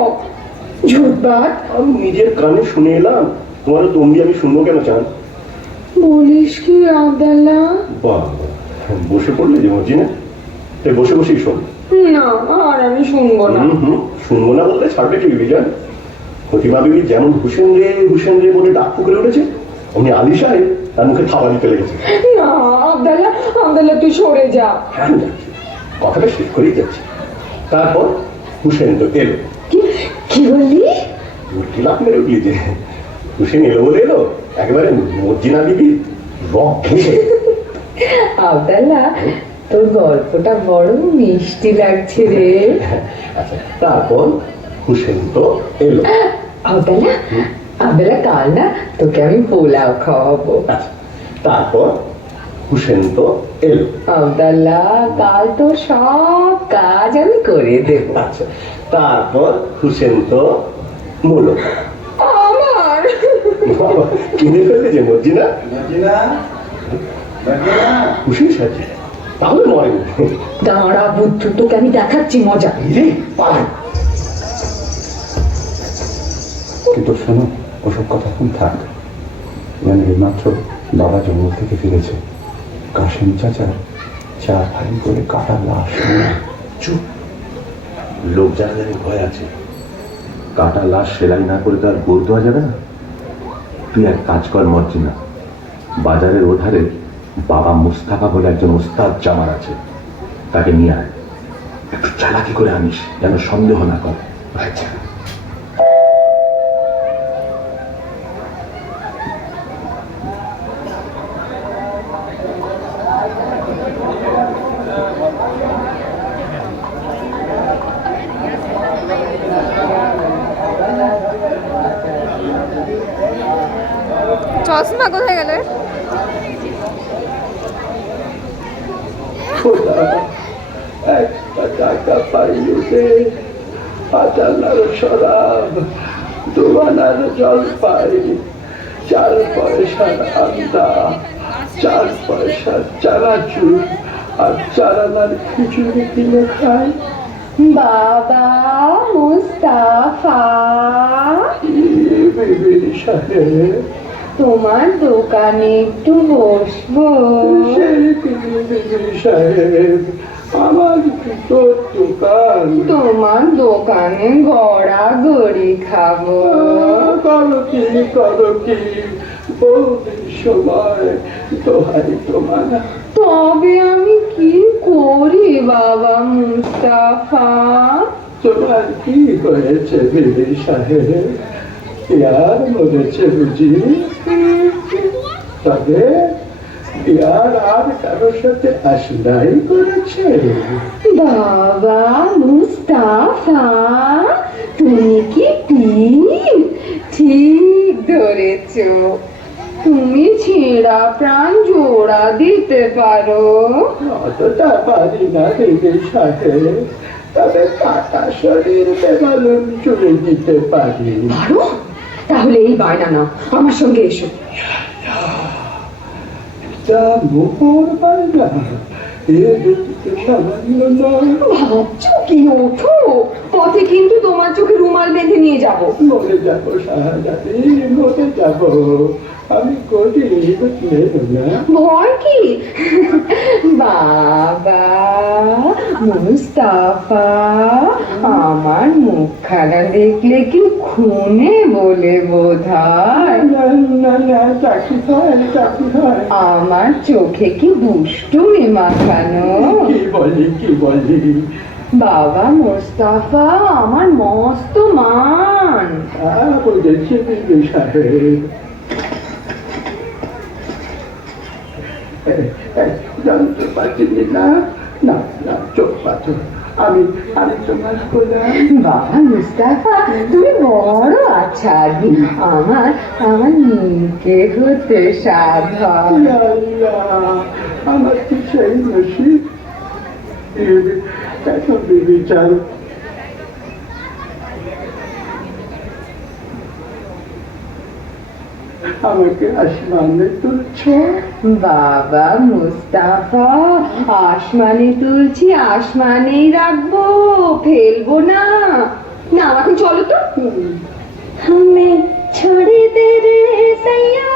ঝুটবাট। আমি নিজের কানে শুনে এলাম, তোমারও তম্বি আমি শুনবো কেন চান? বলিস কি আবদাল্লাহ? বাহ, বসে পড়লে যে মর্জিনা, তাই বসে বসেই শোন। না, আর আমি শুনবো না। শুনবো না বললে ছাড়বে কি বিবি জান? প্রতিমা বিবি যেমন হুসেন রে বলে ডাক পুকুরে উঠেছে, অমনি আলী সাহেব তার মুখে থাবা দিতে লেগেছে। না আবদাল্লাহ, আবদাল্লাহ তুই সরে যা। হ্যাঁ, যাচ্ছি, কথাটা শেষ করেই যাচ্ছি। তারপর হুসেন তো এলো। কি বললি? উঠি লাভ মেরে উঠলি যে হুসেন এলো বলে এলো, একেবারে মর্জিনা বিবি রক ঘেঁষে। আবদাল্লাহ, তোর গল্পটা বড় মিষ্টি লাগছে রে। আচ্ছা, তারপর হুসেন তো এলো। আবদাল্লাহ, আবদাল্লাহ কাল না তোকে আমি পোলাও খাওয়াবো। আচ্ছা, তারপর হুসেন তো এলো। আবদাল্লাহ, কাল তো সব কাজ আমি করে দেব। আচ্ছা, তারপর হুসেন তো মূলো। আমার কিনে ফেললে যে মর্জিনা। হুসেন সাহেব তাহলে মরেন। দাঁড়া বুদ্ধ, তোকে আমি দেখাচ্ছি মজা। পালেন। কিন্তু শোনো, ওসব কথা এখন থাক। মানে মাত্র বাবা জঙ্গল থেকে ফিরেছে, কাশিম চাচার 4 ভাই করে কাটা লাশ। চুপ, লোক জানাজানি ভয় আছে। কাটা লাশ সেলাই না করে তার গোল দেওয়া যাবে না। তুই এক কাজ কর মর্জিনা, বাজারের ওধারে বাবা মুস্তাফা বলে একজন ওস্তাদ জামার আছে, তাকে নিয়ে আয়। একটু চালাকি করে আনিস, যেন সন্দেহ না করে। আচ্ছা। চশমা কোথায় গেল? একটা টাকা পাইলে যে 5 আনার শরাব, 2 আনার জলপাই, 4 পয়সার আন্দা, 4 পয়সার চানাচুর আর 4 আনার খিচুড়ি কিনে খাই। বাবা মুস্তাফা, বিবি সাহেব, তোমার দোকানে একটু বসবো? বিবি সাহেব, আমার জুতোর দোকান। তোমার দোকানে গড়াগড়ি খাবো। করো কি বহুদিন সময় দোহাই তোমার। তবে আমি কি করি বাবা মুস্তাফা? তোমার কি হয়েছে বিবি সাহেব? ইয়ার মরেছে বুঝি? তবে ইয়ার আর কারোর সাথে আশনাই করেছে? বাবা মুস্তাফা, তুমি কি পীর? ঠিক ধরেছ, তুমি ছেঁড়া প্রাণ জোড়া দিতে পারো। অতটা পারি না বিবি সাহেব, তবে কাটা শরীর বেমালুম চলে দিতে পারি। পারো? তাহলে এই বায়না নাও, আমার সঙ্গে এসো। তা মোহর পায় না, এ দুটিকে সামান্য নয়। ভাবছো কি? ওঠো, পথে কিন্তু তোমার চোখে রুমাল বেঁধে নিয়ে যাবো। মরে যাবো শাহজাদি, মরে যাবো। আমি গরিব মেয়ে না। ভয় কি? বাবা মুস্তাফা, আমার মুখখানা দেখলে কি খুনে বলে বোধ হয়? না না না, চাকরি হয়। আমার চোখে কি দুষ্টুমি মাখানো? কি বলি? বাবা মুস্তাফা আমার মস্ত মান। বুঝেছি বিবি সাহেব। যন্ত্রপাতি না না না, চোখ পাথর। আমি তোমার গোলাম। বাবা মুস্তাফা, তুমি বড় আচ্ছা আদমি। আমার নিকে হতে সাধন। আমার কি সেই নসিব? এখন বিবি চাল আমাকে আসমানে তুলছ। বাবা মুস্তাফা, আসমানে তুলছি, আসমানেই রাখবো, ফেলবো না। না, এখন চলো তো। हमें छोड़ी दे रे सैया,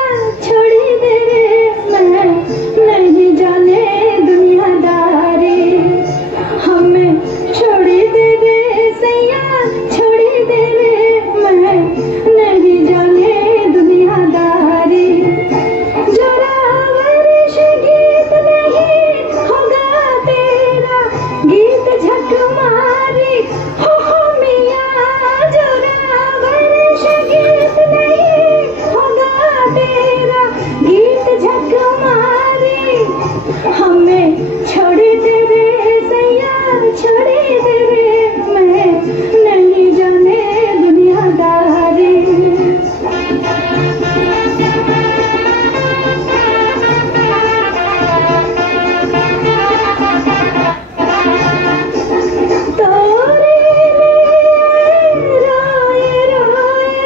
छोड़ी दे रे, मैं नहीं जाने दुनियादारी। हमें छोड़ी दे रे सैया, छोड़ी दे रे, मैं नहीं जाने दुनियादारी। जरा वर्ष गीत नहीं होगा तेरा, गीत झक मारी हो मिया। जरा वर्ष गीत नहीं होगा तेरा, गीत झक मारी। हमें छोड़ दे रे सैया, छोड़ दे रे, मैं नहीं जाने दुनियादारी। तोरे रोए रोए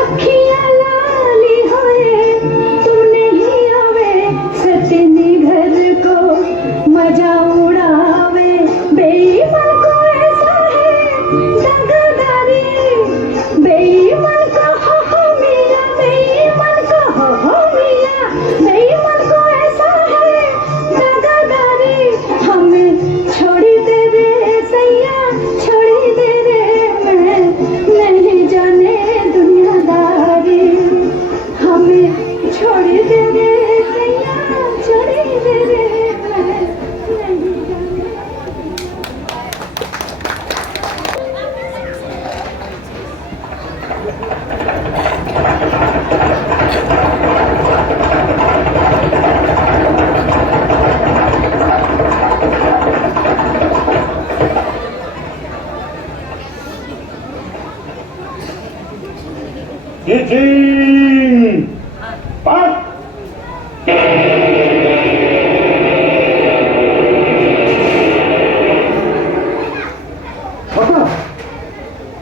अखियाँ लाली होए, तुम नहीं आवे सतनी घर को मजा उड़ावे। बेईमान को ऐसा है दगादारी, बेईमान को हो मिया, बेईमान को हो मिया, बेईमान को ऐसा है दगादारी। हमें छोड़ी दे रे सैया, छोड़ी दे रे, मैं नहीं जाने दुनियादारी। हमें छोड़ी दे रे सैया, छोड़ी दे रे, मैं नहीं जाने।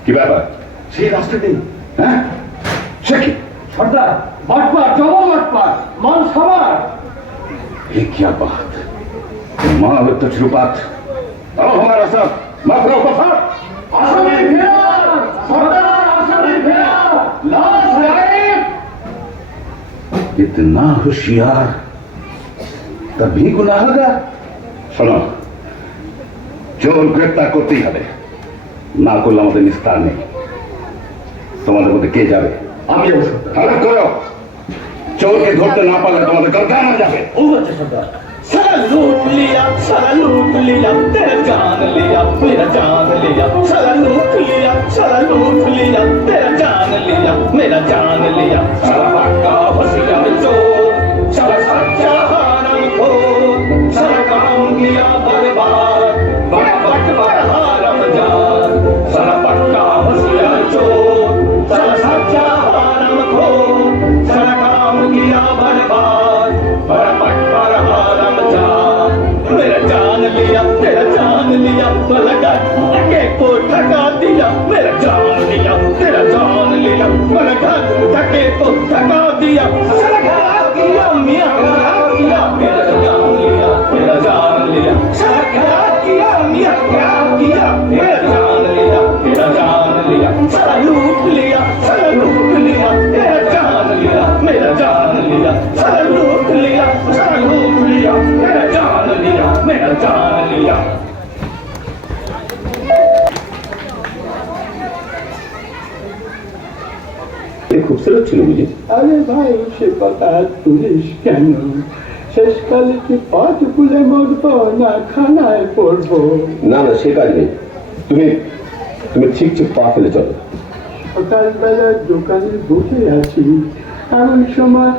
কি ব্যাপার? সেই রাস্তাতেই। হ্যাঁ, সে কি? সর্দার, বাটপার, জমা বাটপার, মান সবার। ये क्या बात? माल तजुर्बात और हमारा साथ मात्रा उपसार। আসামি ফেরার, সর্দার আসামি ফেরার, লাশ গায়েব। इतना होशियार तभी गुनाहगार। सुनो, চোর গ্রেপ্তার করতেই হবে, না করলে আমাদের নিস্তার নেই। তোমাদের মধ্যে কে যাবে? আমি যাবো খারাপ করো, চোরকে ধরতে না পারলে তোমাদের কারখানা যাবে। ও আচ্ছা সর্দার। सारा लूट लिया तेरा जान लिया मेरा जान लिया सारा लूट लिया तेरा जान लिया मेरा जान लिया सारा पक्का होशियार चोर सारा सच्चा हरामखोर सारा काम किया बर्बाद बड़ा बटवारा हरामजाद सारा पक्का होशियार चोर सारा सच्चा हरामखोर सारा काम किया बर्बाद बड़ा बटवारा हरामजाद मेरा जान लिया तेरा जान लिया भला के को ठगा दिया मेरा जान लिया तेरा जान लिया भला ठगे को ठगा दिया सारा खराब किया मियां खराब किया मेरा जान लिया तेरा जान लिया सारा खराब किया मियां खराब किया मेरा जान लिया तेरा जान लिया सारा लूट लिया तेरा जान लिया मेरा जान लिया सारा लूट लिया तेरा जान लिया मेरा जान लिया खूबसूरत ছিল বুঝি? আরে ভাই সে কথা আর তুলিস কেন? শেষকালে কি পথ ভুলে মরবো না খানায় পড়বো? না না, সে কাজ নেই। তুমি তুমি ঠিক ঠিক পা ফেলে চলো। সকালবেলা দোকানে বসে আছি, এমন সময়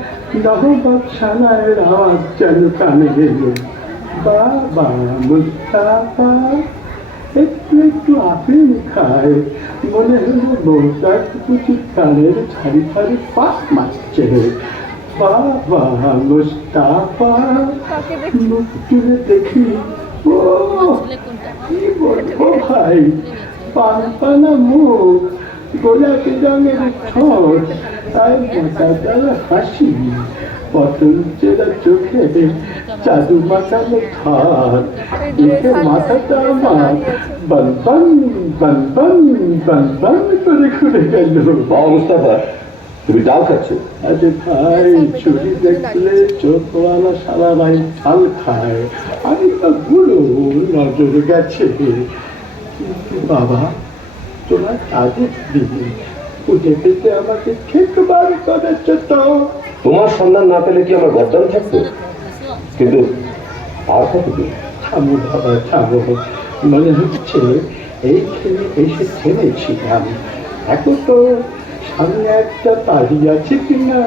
নহবত সানায়ের আওয়াজ যেন কানে গেল। বাবা মুস্তাফা একটু একটু আপেল খায়, মনে হলো বউটার কিছু কানের ছাড়ি ছাড়ি পাক মারছে। বাবা মুস্তাফা মুখ তুলে দেখি, ও কি বলবো ভাই, পানা মুখ, গোলাপি রঙের ঠোঁট, আর মোটা তারা হাসি, পটল চেরা চোখে জাদু মাখানো ধার, দেখে মাথাটা আমার বনবন বনবন বনবন করে ঘুরে গেল। বাবা মুস্তাফা, তুমি ডাল খাচ্ছ? আরে ভাই, ছুরি দেখলে চোখওয়ালা সারা ভাই ঢাল খায়, আমি তো বুড়ো, নজর গেছে। কিন্তু বাবা, তোমার কাজের দিদি খুঁজে পেতে আমাকে খেকবার করেছ তো। তোমার সন্ধান না পেলে কি আমার গদ্দান থাকতো? কিন্তু আর থাকবে। থামো বাবা থামো, মনে হচ্ছে এইখানে এসে থেমেছিলাম। এখন তো সামনে একটা বাড়ি আছে কিনা।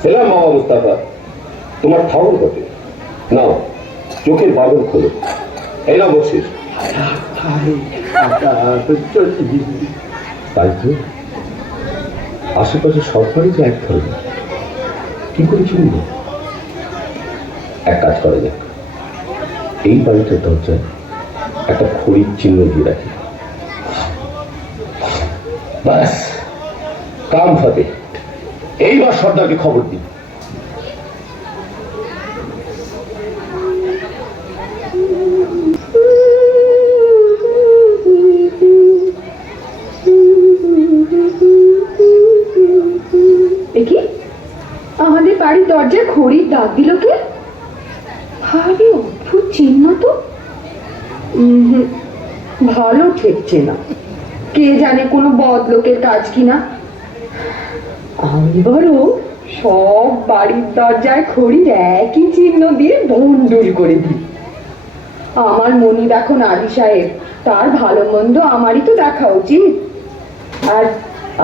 সেলাম বাবা মুস্তাফা, তোমার ঠাকুর কত? নাও, চোখের বাঁধন খোলো, এই না বসিস। ভাই চলি। তাই তো, আশেপাশে সব বাড়ি তো এক ধরনের, কি করে চিনব? এক কাজ করা যাক, এই বাড়িটার দরজায় একটা খড়ির চিহ্ন দিয়ে রাখি, ব্যাস কাম হবে। এইবার সর্দারকে খবর দিই। কি আমাদের বাড়ির দরজায় খড়ির দাগ দিল কে? ভারী অদ্ভুত চিহ্ন তো। ভালো ঠেকছে না, কে জানে কোনো বদলোকের কাজ কিনা। আমি বড় সব বাড়ির দরজায় খড়ির একই চিহ্ন দিয়ে ভন্ডুল করে দিই। আমার মনিব এখন আলী সাহেব, তার ভালো মন্দ আমারই তো দেখা উচিত। আর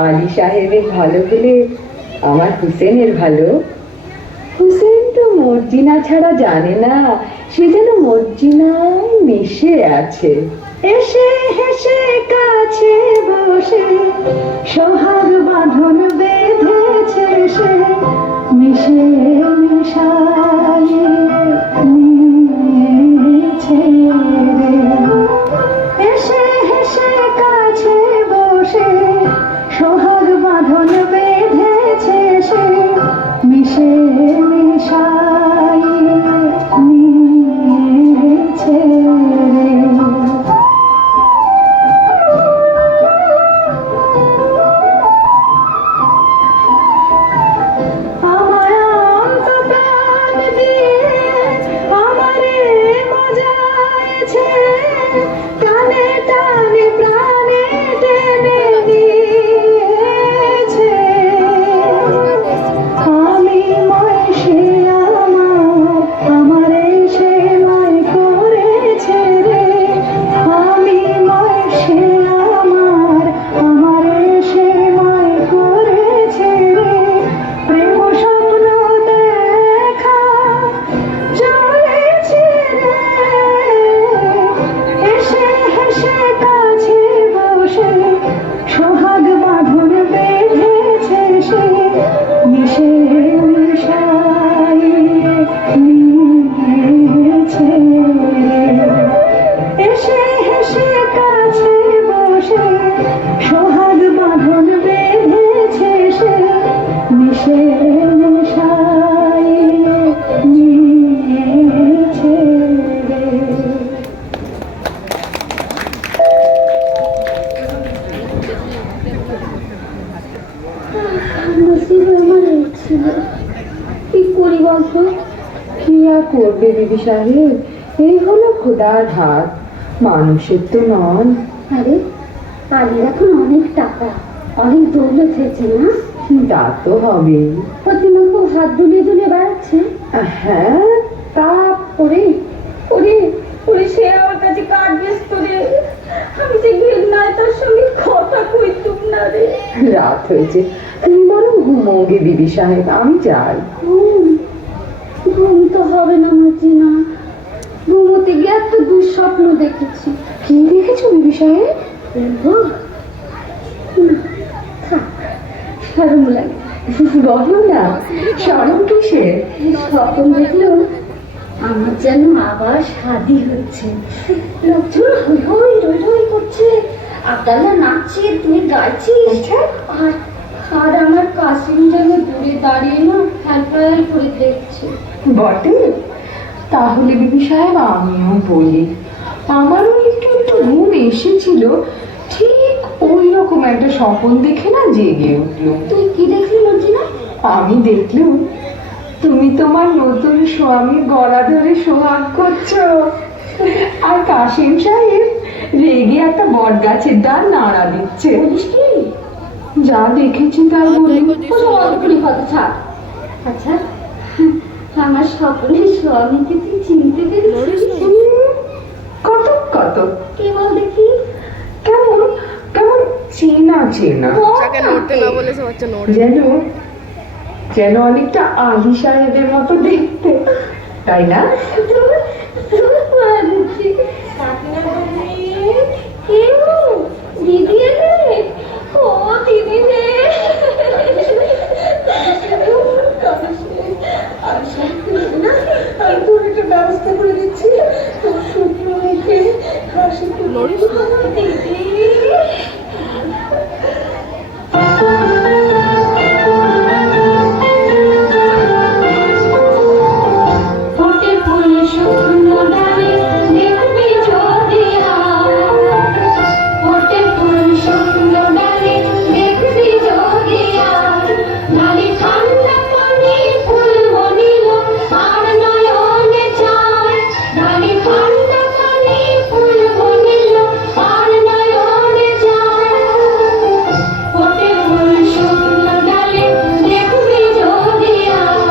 আলী সাহেবের ভালো হলে আমার হুসেনের ভালো। হুসেন তো মর্জিনা ছাড়া জানে না, সে যেন মর্জিনায় মিশে আছে। এসে হেসে কাছে বসে সোহাগ বাঁধন বেঁধেছে সে, মিশে মিশায়ে নিয়েছে রে। এসে হেসে কাছে বসে সোহাগ বাঁধন বেঁধেছে সে, মিশে মিশায়ে নিয়েছে রে। আমার অন্তপ্রাণ করবে বিবি সাহেব? এই হলো খোদার হাত, মানুষের তো নন। আরে আলীর এখন অনেক টাকা, অনেক দৌলত হয়েছে না? তা তো হবে। প্রতিমা খুব হাত দুলিয়ে দুলিয়ে বেড়াচ্ছে। হ্যাঁ, তা ওরে ওরে ওরে, সে আমার কাছে কাঠ ব্যস্ত রে, আমি যে ঘৃণায় তার সঙ্গে কথা কইতুম না রে। রাত হয়েছে, তুমি বরং ঘুমোগে বিবি সাহেব, আমি যাই। ঘুম ঘুম তো হবে না মর্জিনা, ঘুমোতে গিয়ে একটা দুঃস্বপ্ন দেখেছি। কি দেখেছো বিবি সাহেব? শরম লাগে। বলো না, শরম কিসের? স্বপ্ন দেখলো আমার যেন আবার শাদি হচ্ছে, লোকজন হই হই রই রই করছে, আবদাল্লা নাচছে, তুই গাইছিস, আর আর আমার কাসিম যেন দূরে দাঁড়িয়ে না ফ্যাল করে দেখছে। বটে? তাহলে বিবি সাহেব আমিও বলি, আমারও একটু একটু ঘুম এসেছিল, ঠিক ওই রকম একটা স্বপ্ন দেখে না জেগে উঠলো। তুই কি দেখলি মর্জিনা? আমি দেখলুম তুমি তোমার নতুন স্বামী গলা ধরে সোহাগ করছো, আর কাশিম সাহেব রেগে একটা বট গাছের ডাল নাড়া দিচ্ছে। বলিস কি? যা দেখেছি তাই বলি। অল্পই কথা ছাড়। আচ্ছা, আমার স্বপ্নের স্বামীকে তুই চিনতে পেরেছিস? কত কত কে বল দেখি? কেমন কেমন চেনা চেনা, যেন যেন অনেকটা আলী সাহেবের মতো দেখতে, তাই না? দিদি এলে? ও দিদি রে, আমি তোর একটা ব্যবস্থা করে দিচ্ছি, তোর শুকনো মেখে হাসি দিদি ফোটে ফুল শুকনো ডালে, দেখবি যদি আয়। ফোটে ফুল শুকনো ডালে, দেখবি যদি আয়। ডালে ঠান্ডা পানি ফুল বনিল, আর নয়নে চায়। ডালে ঠান্ডা পানি ফুল বনিল, আর নয়নে চায়। ফোটে ফুল শুকনো ডালে, দেখবি যদি আয়।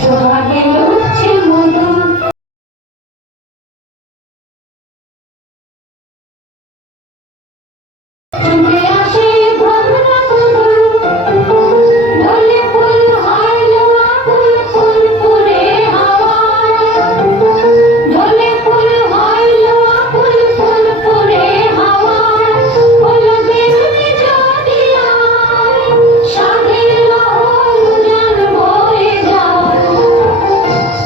সোহাগে লুচ্ছে মধু, চলে আসে ভাবনা শুধু, ঢলে ফুল হারলো আকুল ফুল ফুরে হাওয়ায়। ঢলে ফুল হারলো আকুল ফুল ফুরে হাওয়ায়। হলো বেরুনি যদি আয়, সাধের লহর উজান বয়ে যায়।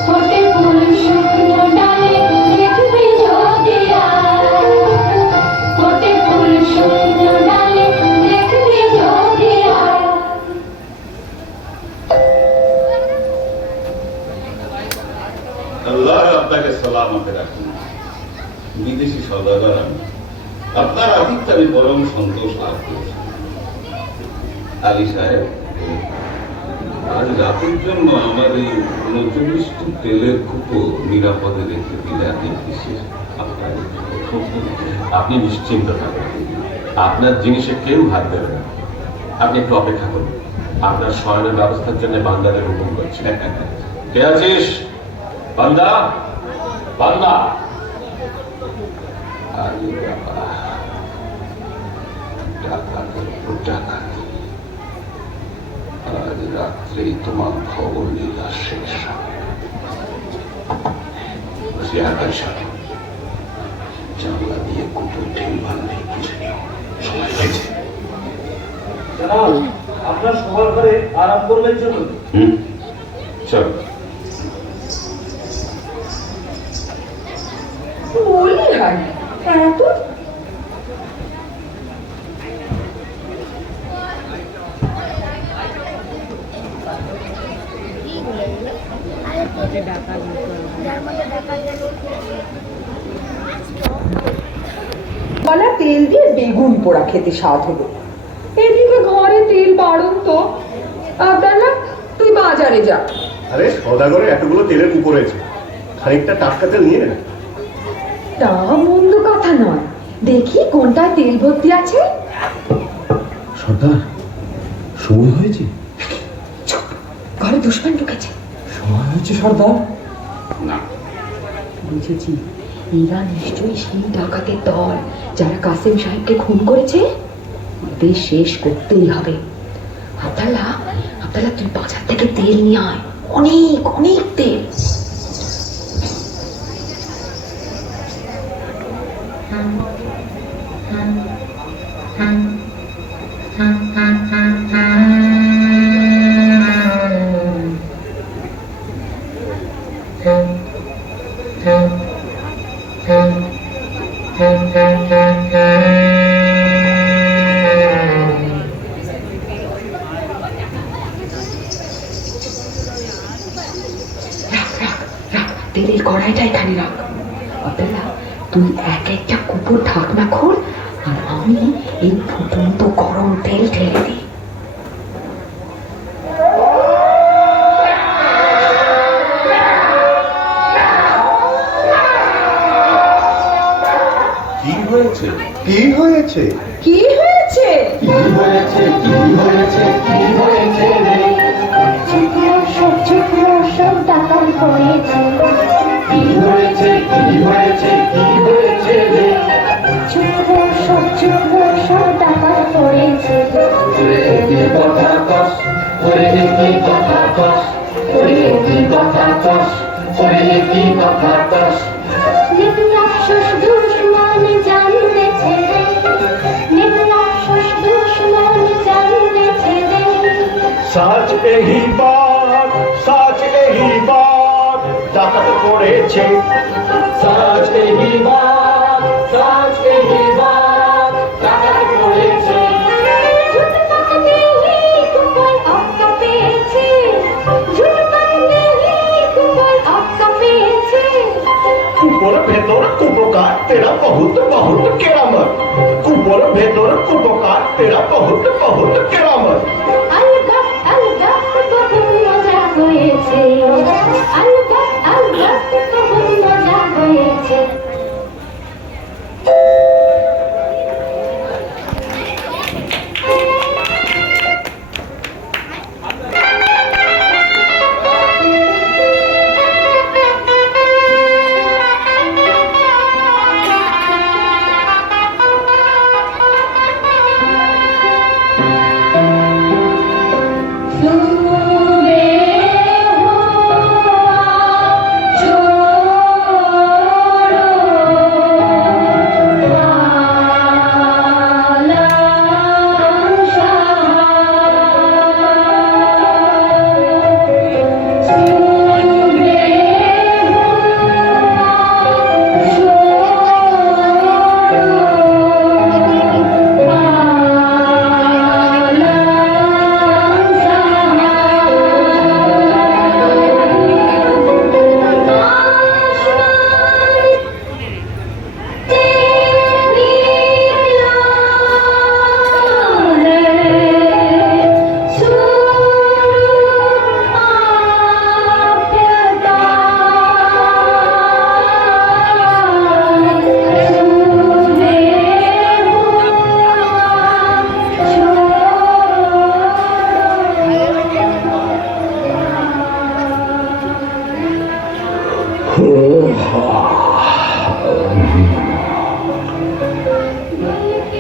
ফোটে ফুল শুকনো ডালে, দেখবি যদি আয়। ফোটে ফুল শুকনো ডালে, দেখবি যদি আয়। আল্লাহ আপনাকে সালামতে রাখুন। বিদেশি সওদাগর আমি, আপনার আতিথ্যে আমি পরম সন্তোষ লাভ করেছি। আলী সাহেব, আজ রাতের জন্য আমার এই 39টি তেলের কুপো নিরাপদে রেখে দিলে আপনি বিশেষ আপনি নিশ্চিন্ত থাকুন, আপনার জিনিসে কেউ হাত দেবে না। আপনি একটু অপেক্ষা করুন, আপনার শয়নের ব্যবস্থার জন্য বান্দাদের হুকুম করছি। কে আছিস? বান্দা, বান্দা। আরে বাবা, ডাকাতের উপর ডাকাত। আজ রাত্রেই তোমার খবর লীলা শেষ হবে। জানলা দিয়ে কুকুর ঢেউ বানলে বুঝে নিও, সময় হয়েছে। আপনার সবার ঘরে আরাম করবেন চলুন। চল। বলি হয় এত গলা তেল দিয়ে বেগুন পোড়া খেতে স্বাদ হলো। এদিকে ঘরে তেল বাড়ুন তো। আব্দাল্লাহ, তুই বাজারে যা। আরে সদাগরে এতগুলো তেলের উপরে আছে, খানিকটা টাটকা তেল নিয়ে নে। তা মন্দ কথা নয়, দেখি কোনটায় তেল ভর্তি আছে। সর্দার, সময় হয়েছে। ঘরে দুশ্মন ঢুকেছে। সময় হয়েছে সর্দার। না, বুঝেছি, এরা নিশ্চয়ই সেই ডাকাতের দল যারা কাসেম সাহেবকে খুন করেছে। ওদের শেষ করতেই হবে। আব্দাল্লাহ, আব্দাল্লাহ, তুই বাজার থেকে তেল নিয়ে আয়, অনেক অনেক তেল। তেলের কড়াইটা এখানে রাখ। আব্দাল্লাহ, তুই এক একটা কুকুর ঢাকনা খোল, আর আমি এই ফুটন্ত গরম তেল ঢেলে দিই। কি হয়েছে? কি হয়েছে? কি হয়েছে? কি হয়েছে? কি হয়েছে? কি হয়েছে রে? সব ডাকাত পড়েছে। কি হয়েছে? কি হয়েছে? কি হয়েছে রে? সব ডাকাত পড়েছে। ওরে কি কথা কস? ওরে কি কথা কস? ওরে কি কথা কস? ওরে কি কথা কস? নির্লজ্জ দুশ্মন জানতেছে রে, নির্লজ্জ দুশ্মন জানতেছে রে। সাজ এহি বাত, সাজ এহি বাত, ডাকাত পড়েছে। সাজ এহি বাত, সাজ এহি বাত, ডাকাত পড়েছে। ঝুট বাঁধে হি কুকুর অক্কা পেয়েছে, ঝুট বাঁধে হি কুকুর অক্কা পেয়েছে। কুপোর ভেতর কুপোকার তেরা বহুত বহুত কেরামত। কুপোর ভেতর কুপোকার তেরা বহুত বহুত কেরামত। আলগা আলগা বহুত মজা হয়েছে, আলগা আলগা বহুত মজা হয়েছে।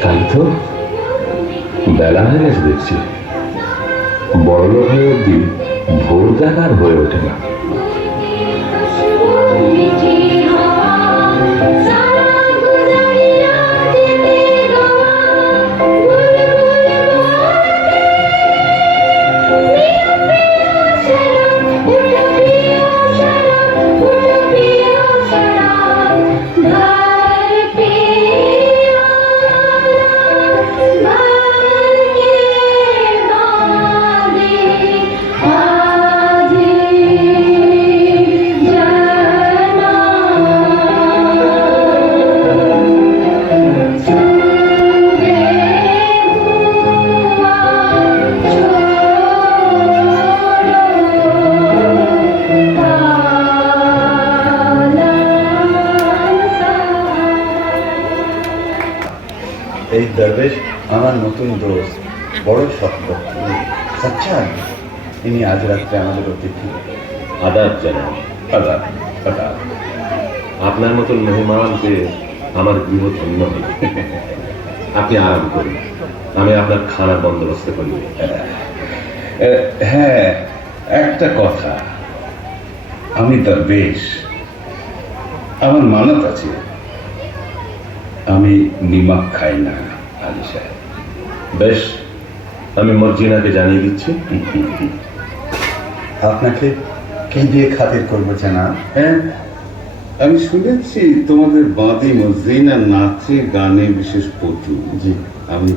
তাই তো বেলা হয়ে গেছে দেখছি। বড়লোক হয়ে অব্দি ভোর দেখার হয়ে ওঠে না। आज আমার নতুন দোস্ত, বড় শক্ত সচ্চা, ইনি আজ রাত্রে আমাদের অতিথি। আদাব জানাব। আদাব, আদাব। আপনার মতন মেহমান পেয়ে আমার গৃহ ধন্য হল। আপনি আরাম করুন, আমি আপনার খানার বন্দোবস্ত করি। হ্যাঁ, একটা কথা, আমি দরবেশ, আমার মানত আছে, আমি নিমক খাই না আলী সাহেব। বেশ, আমি মর্জিনাকে জানিয়ে দিচ্ছি। আপনাকে কি দিয়ে খাতির করবো জানাব? হ্যাঁ, আমি শুনেছি তোমাদের বাঁধি মজরিনা নাচে গানে বিশেষ পটু। জি, আমি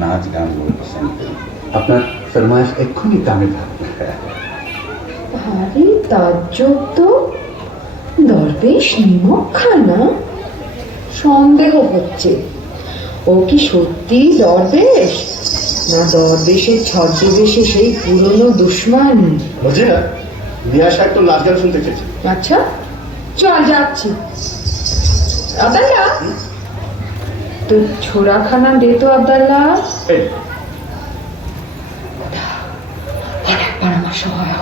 নাচ গান বলে পছন্দ করি। আপনার ফরমাইশ এক্ষুনি কামে থাকবে। আরে তাজ্জব তো, দরবেশ নিমক খানা? সন্দেহ হচ্ছে, ও কি সত্যি দরবেশ, না দরবেশের ছদ্মবেশে সেই পুরনো দুশ্মন? বুঝি না, মিয়া সাহেব তো নাচ গান শুনতে চেয়েছে। আচ্ছা, চল যাচ্ছি। আব্দাল্লাহ, তো ছোড়া খানা দে তো আব্দাল্লাহ। এই, অনেক পরামর্শ হয়।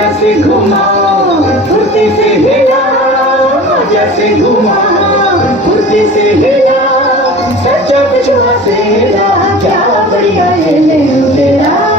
जैसे घुमा फुर्ती से हिला, जैसे घुमा फुर्ती से हिला, सच्चा कुछ हसेला, क्या बढ़िया है तेरा।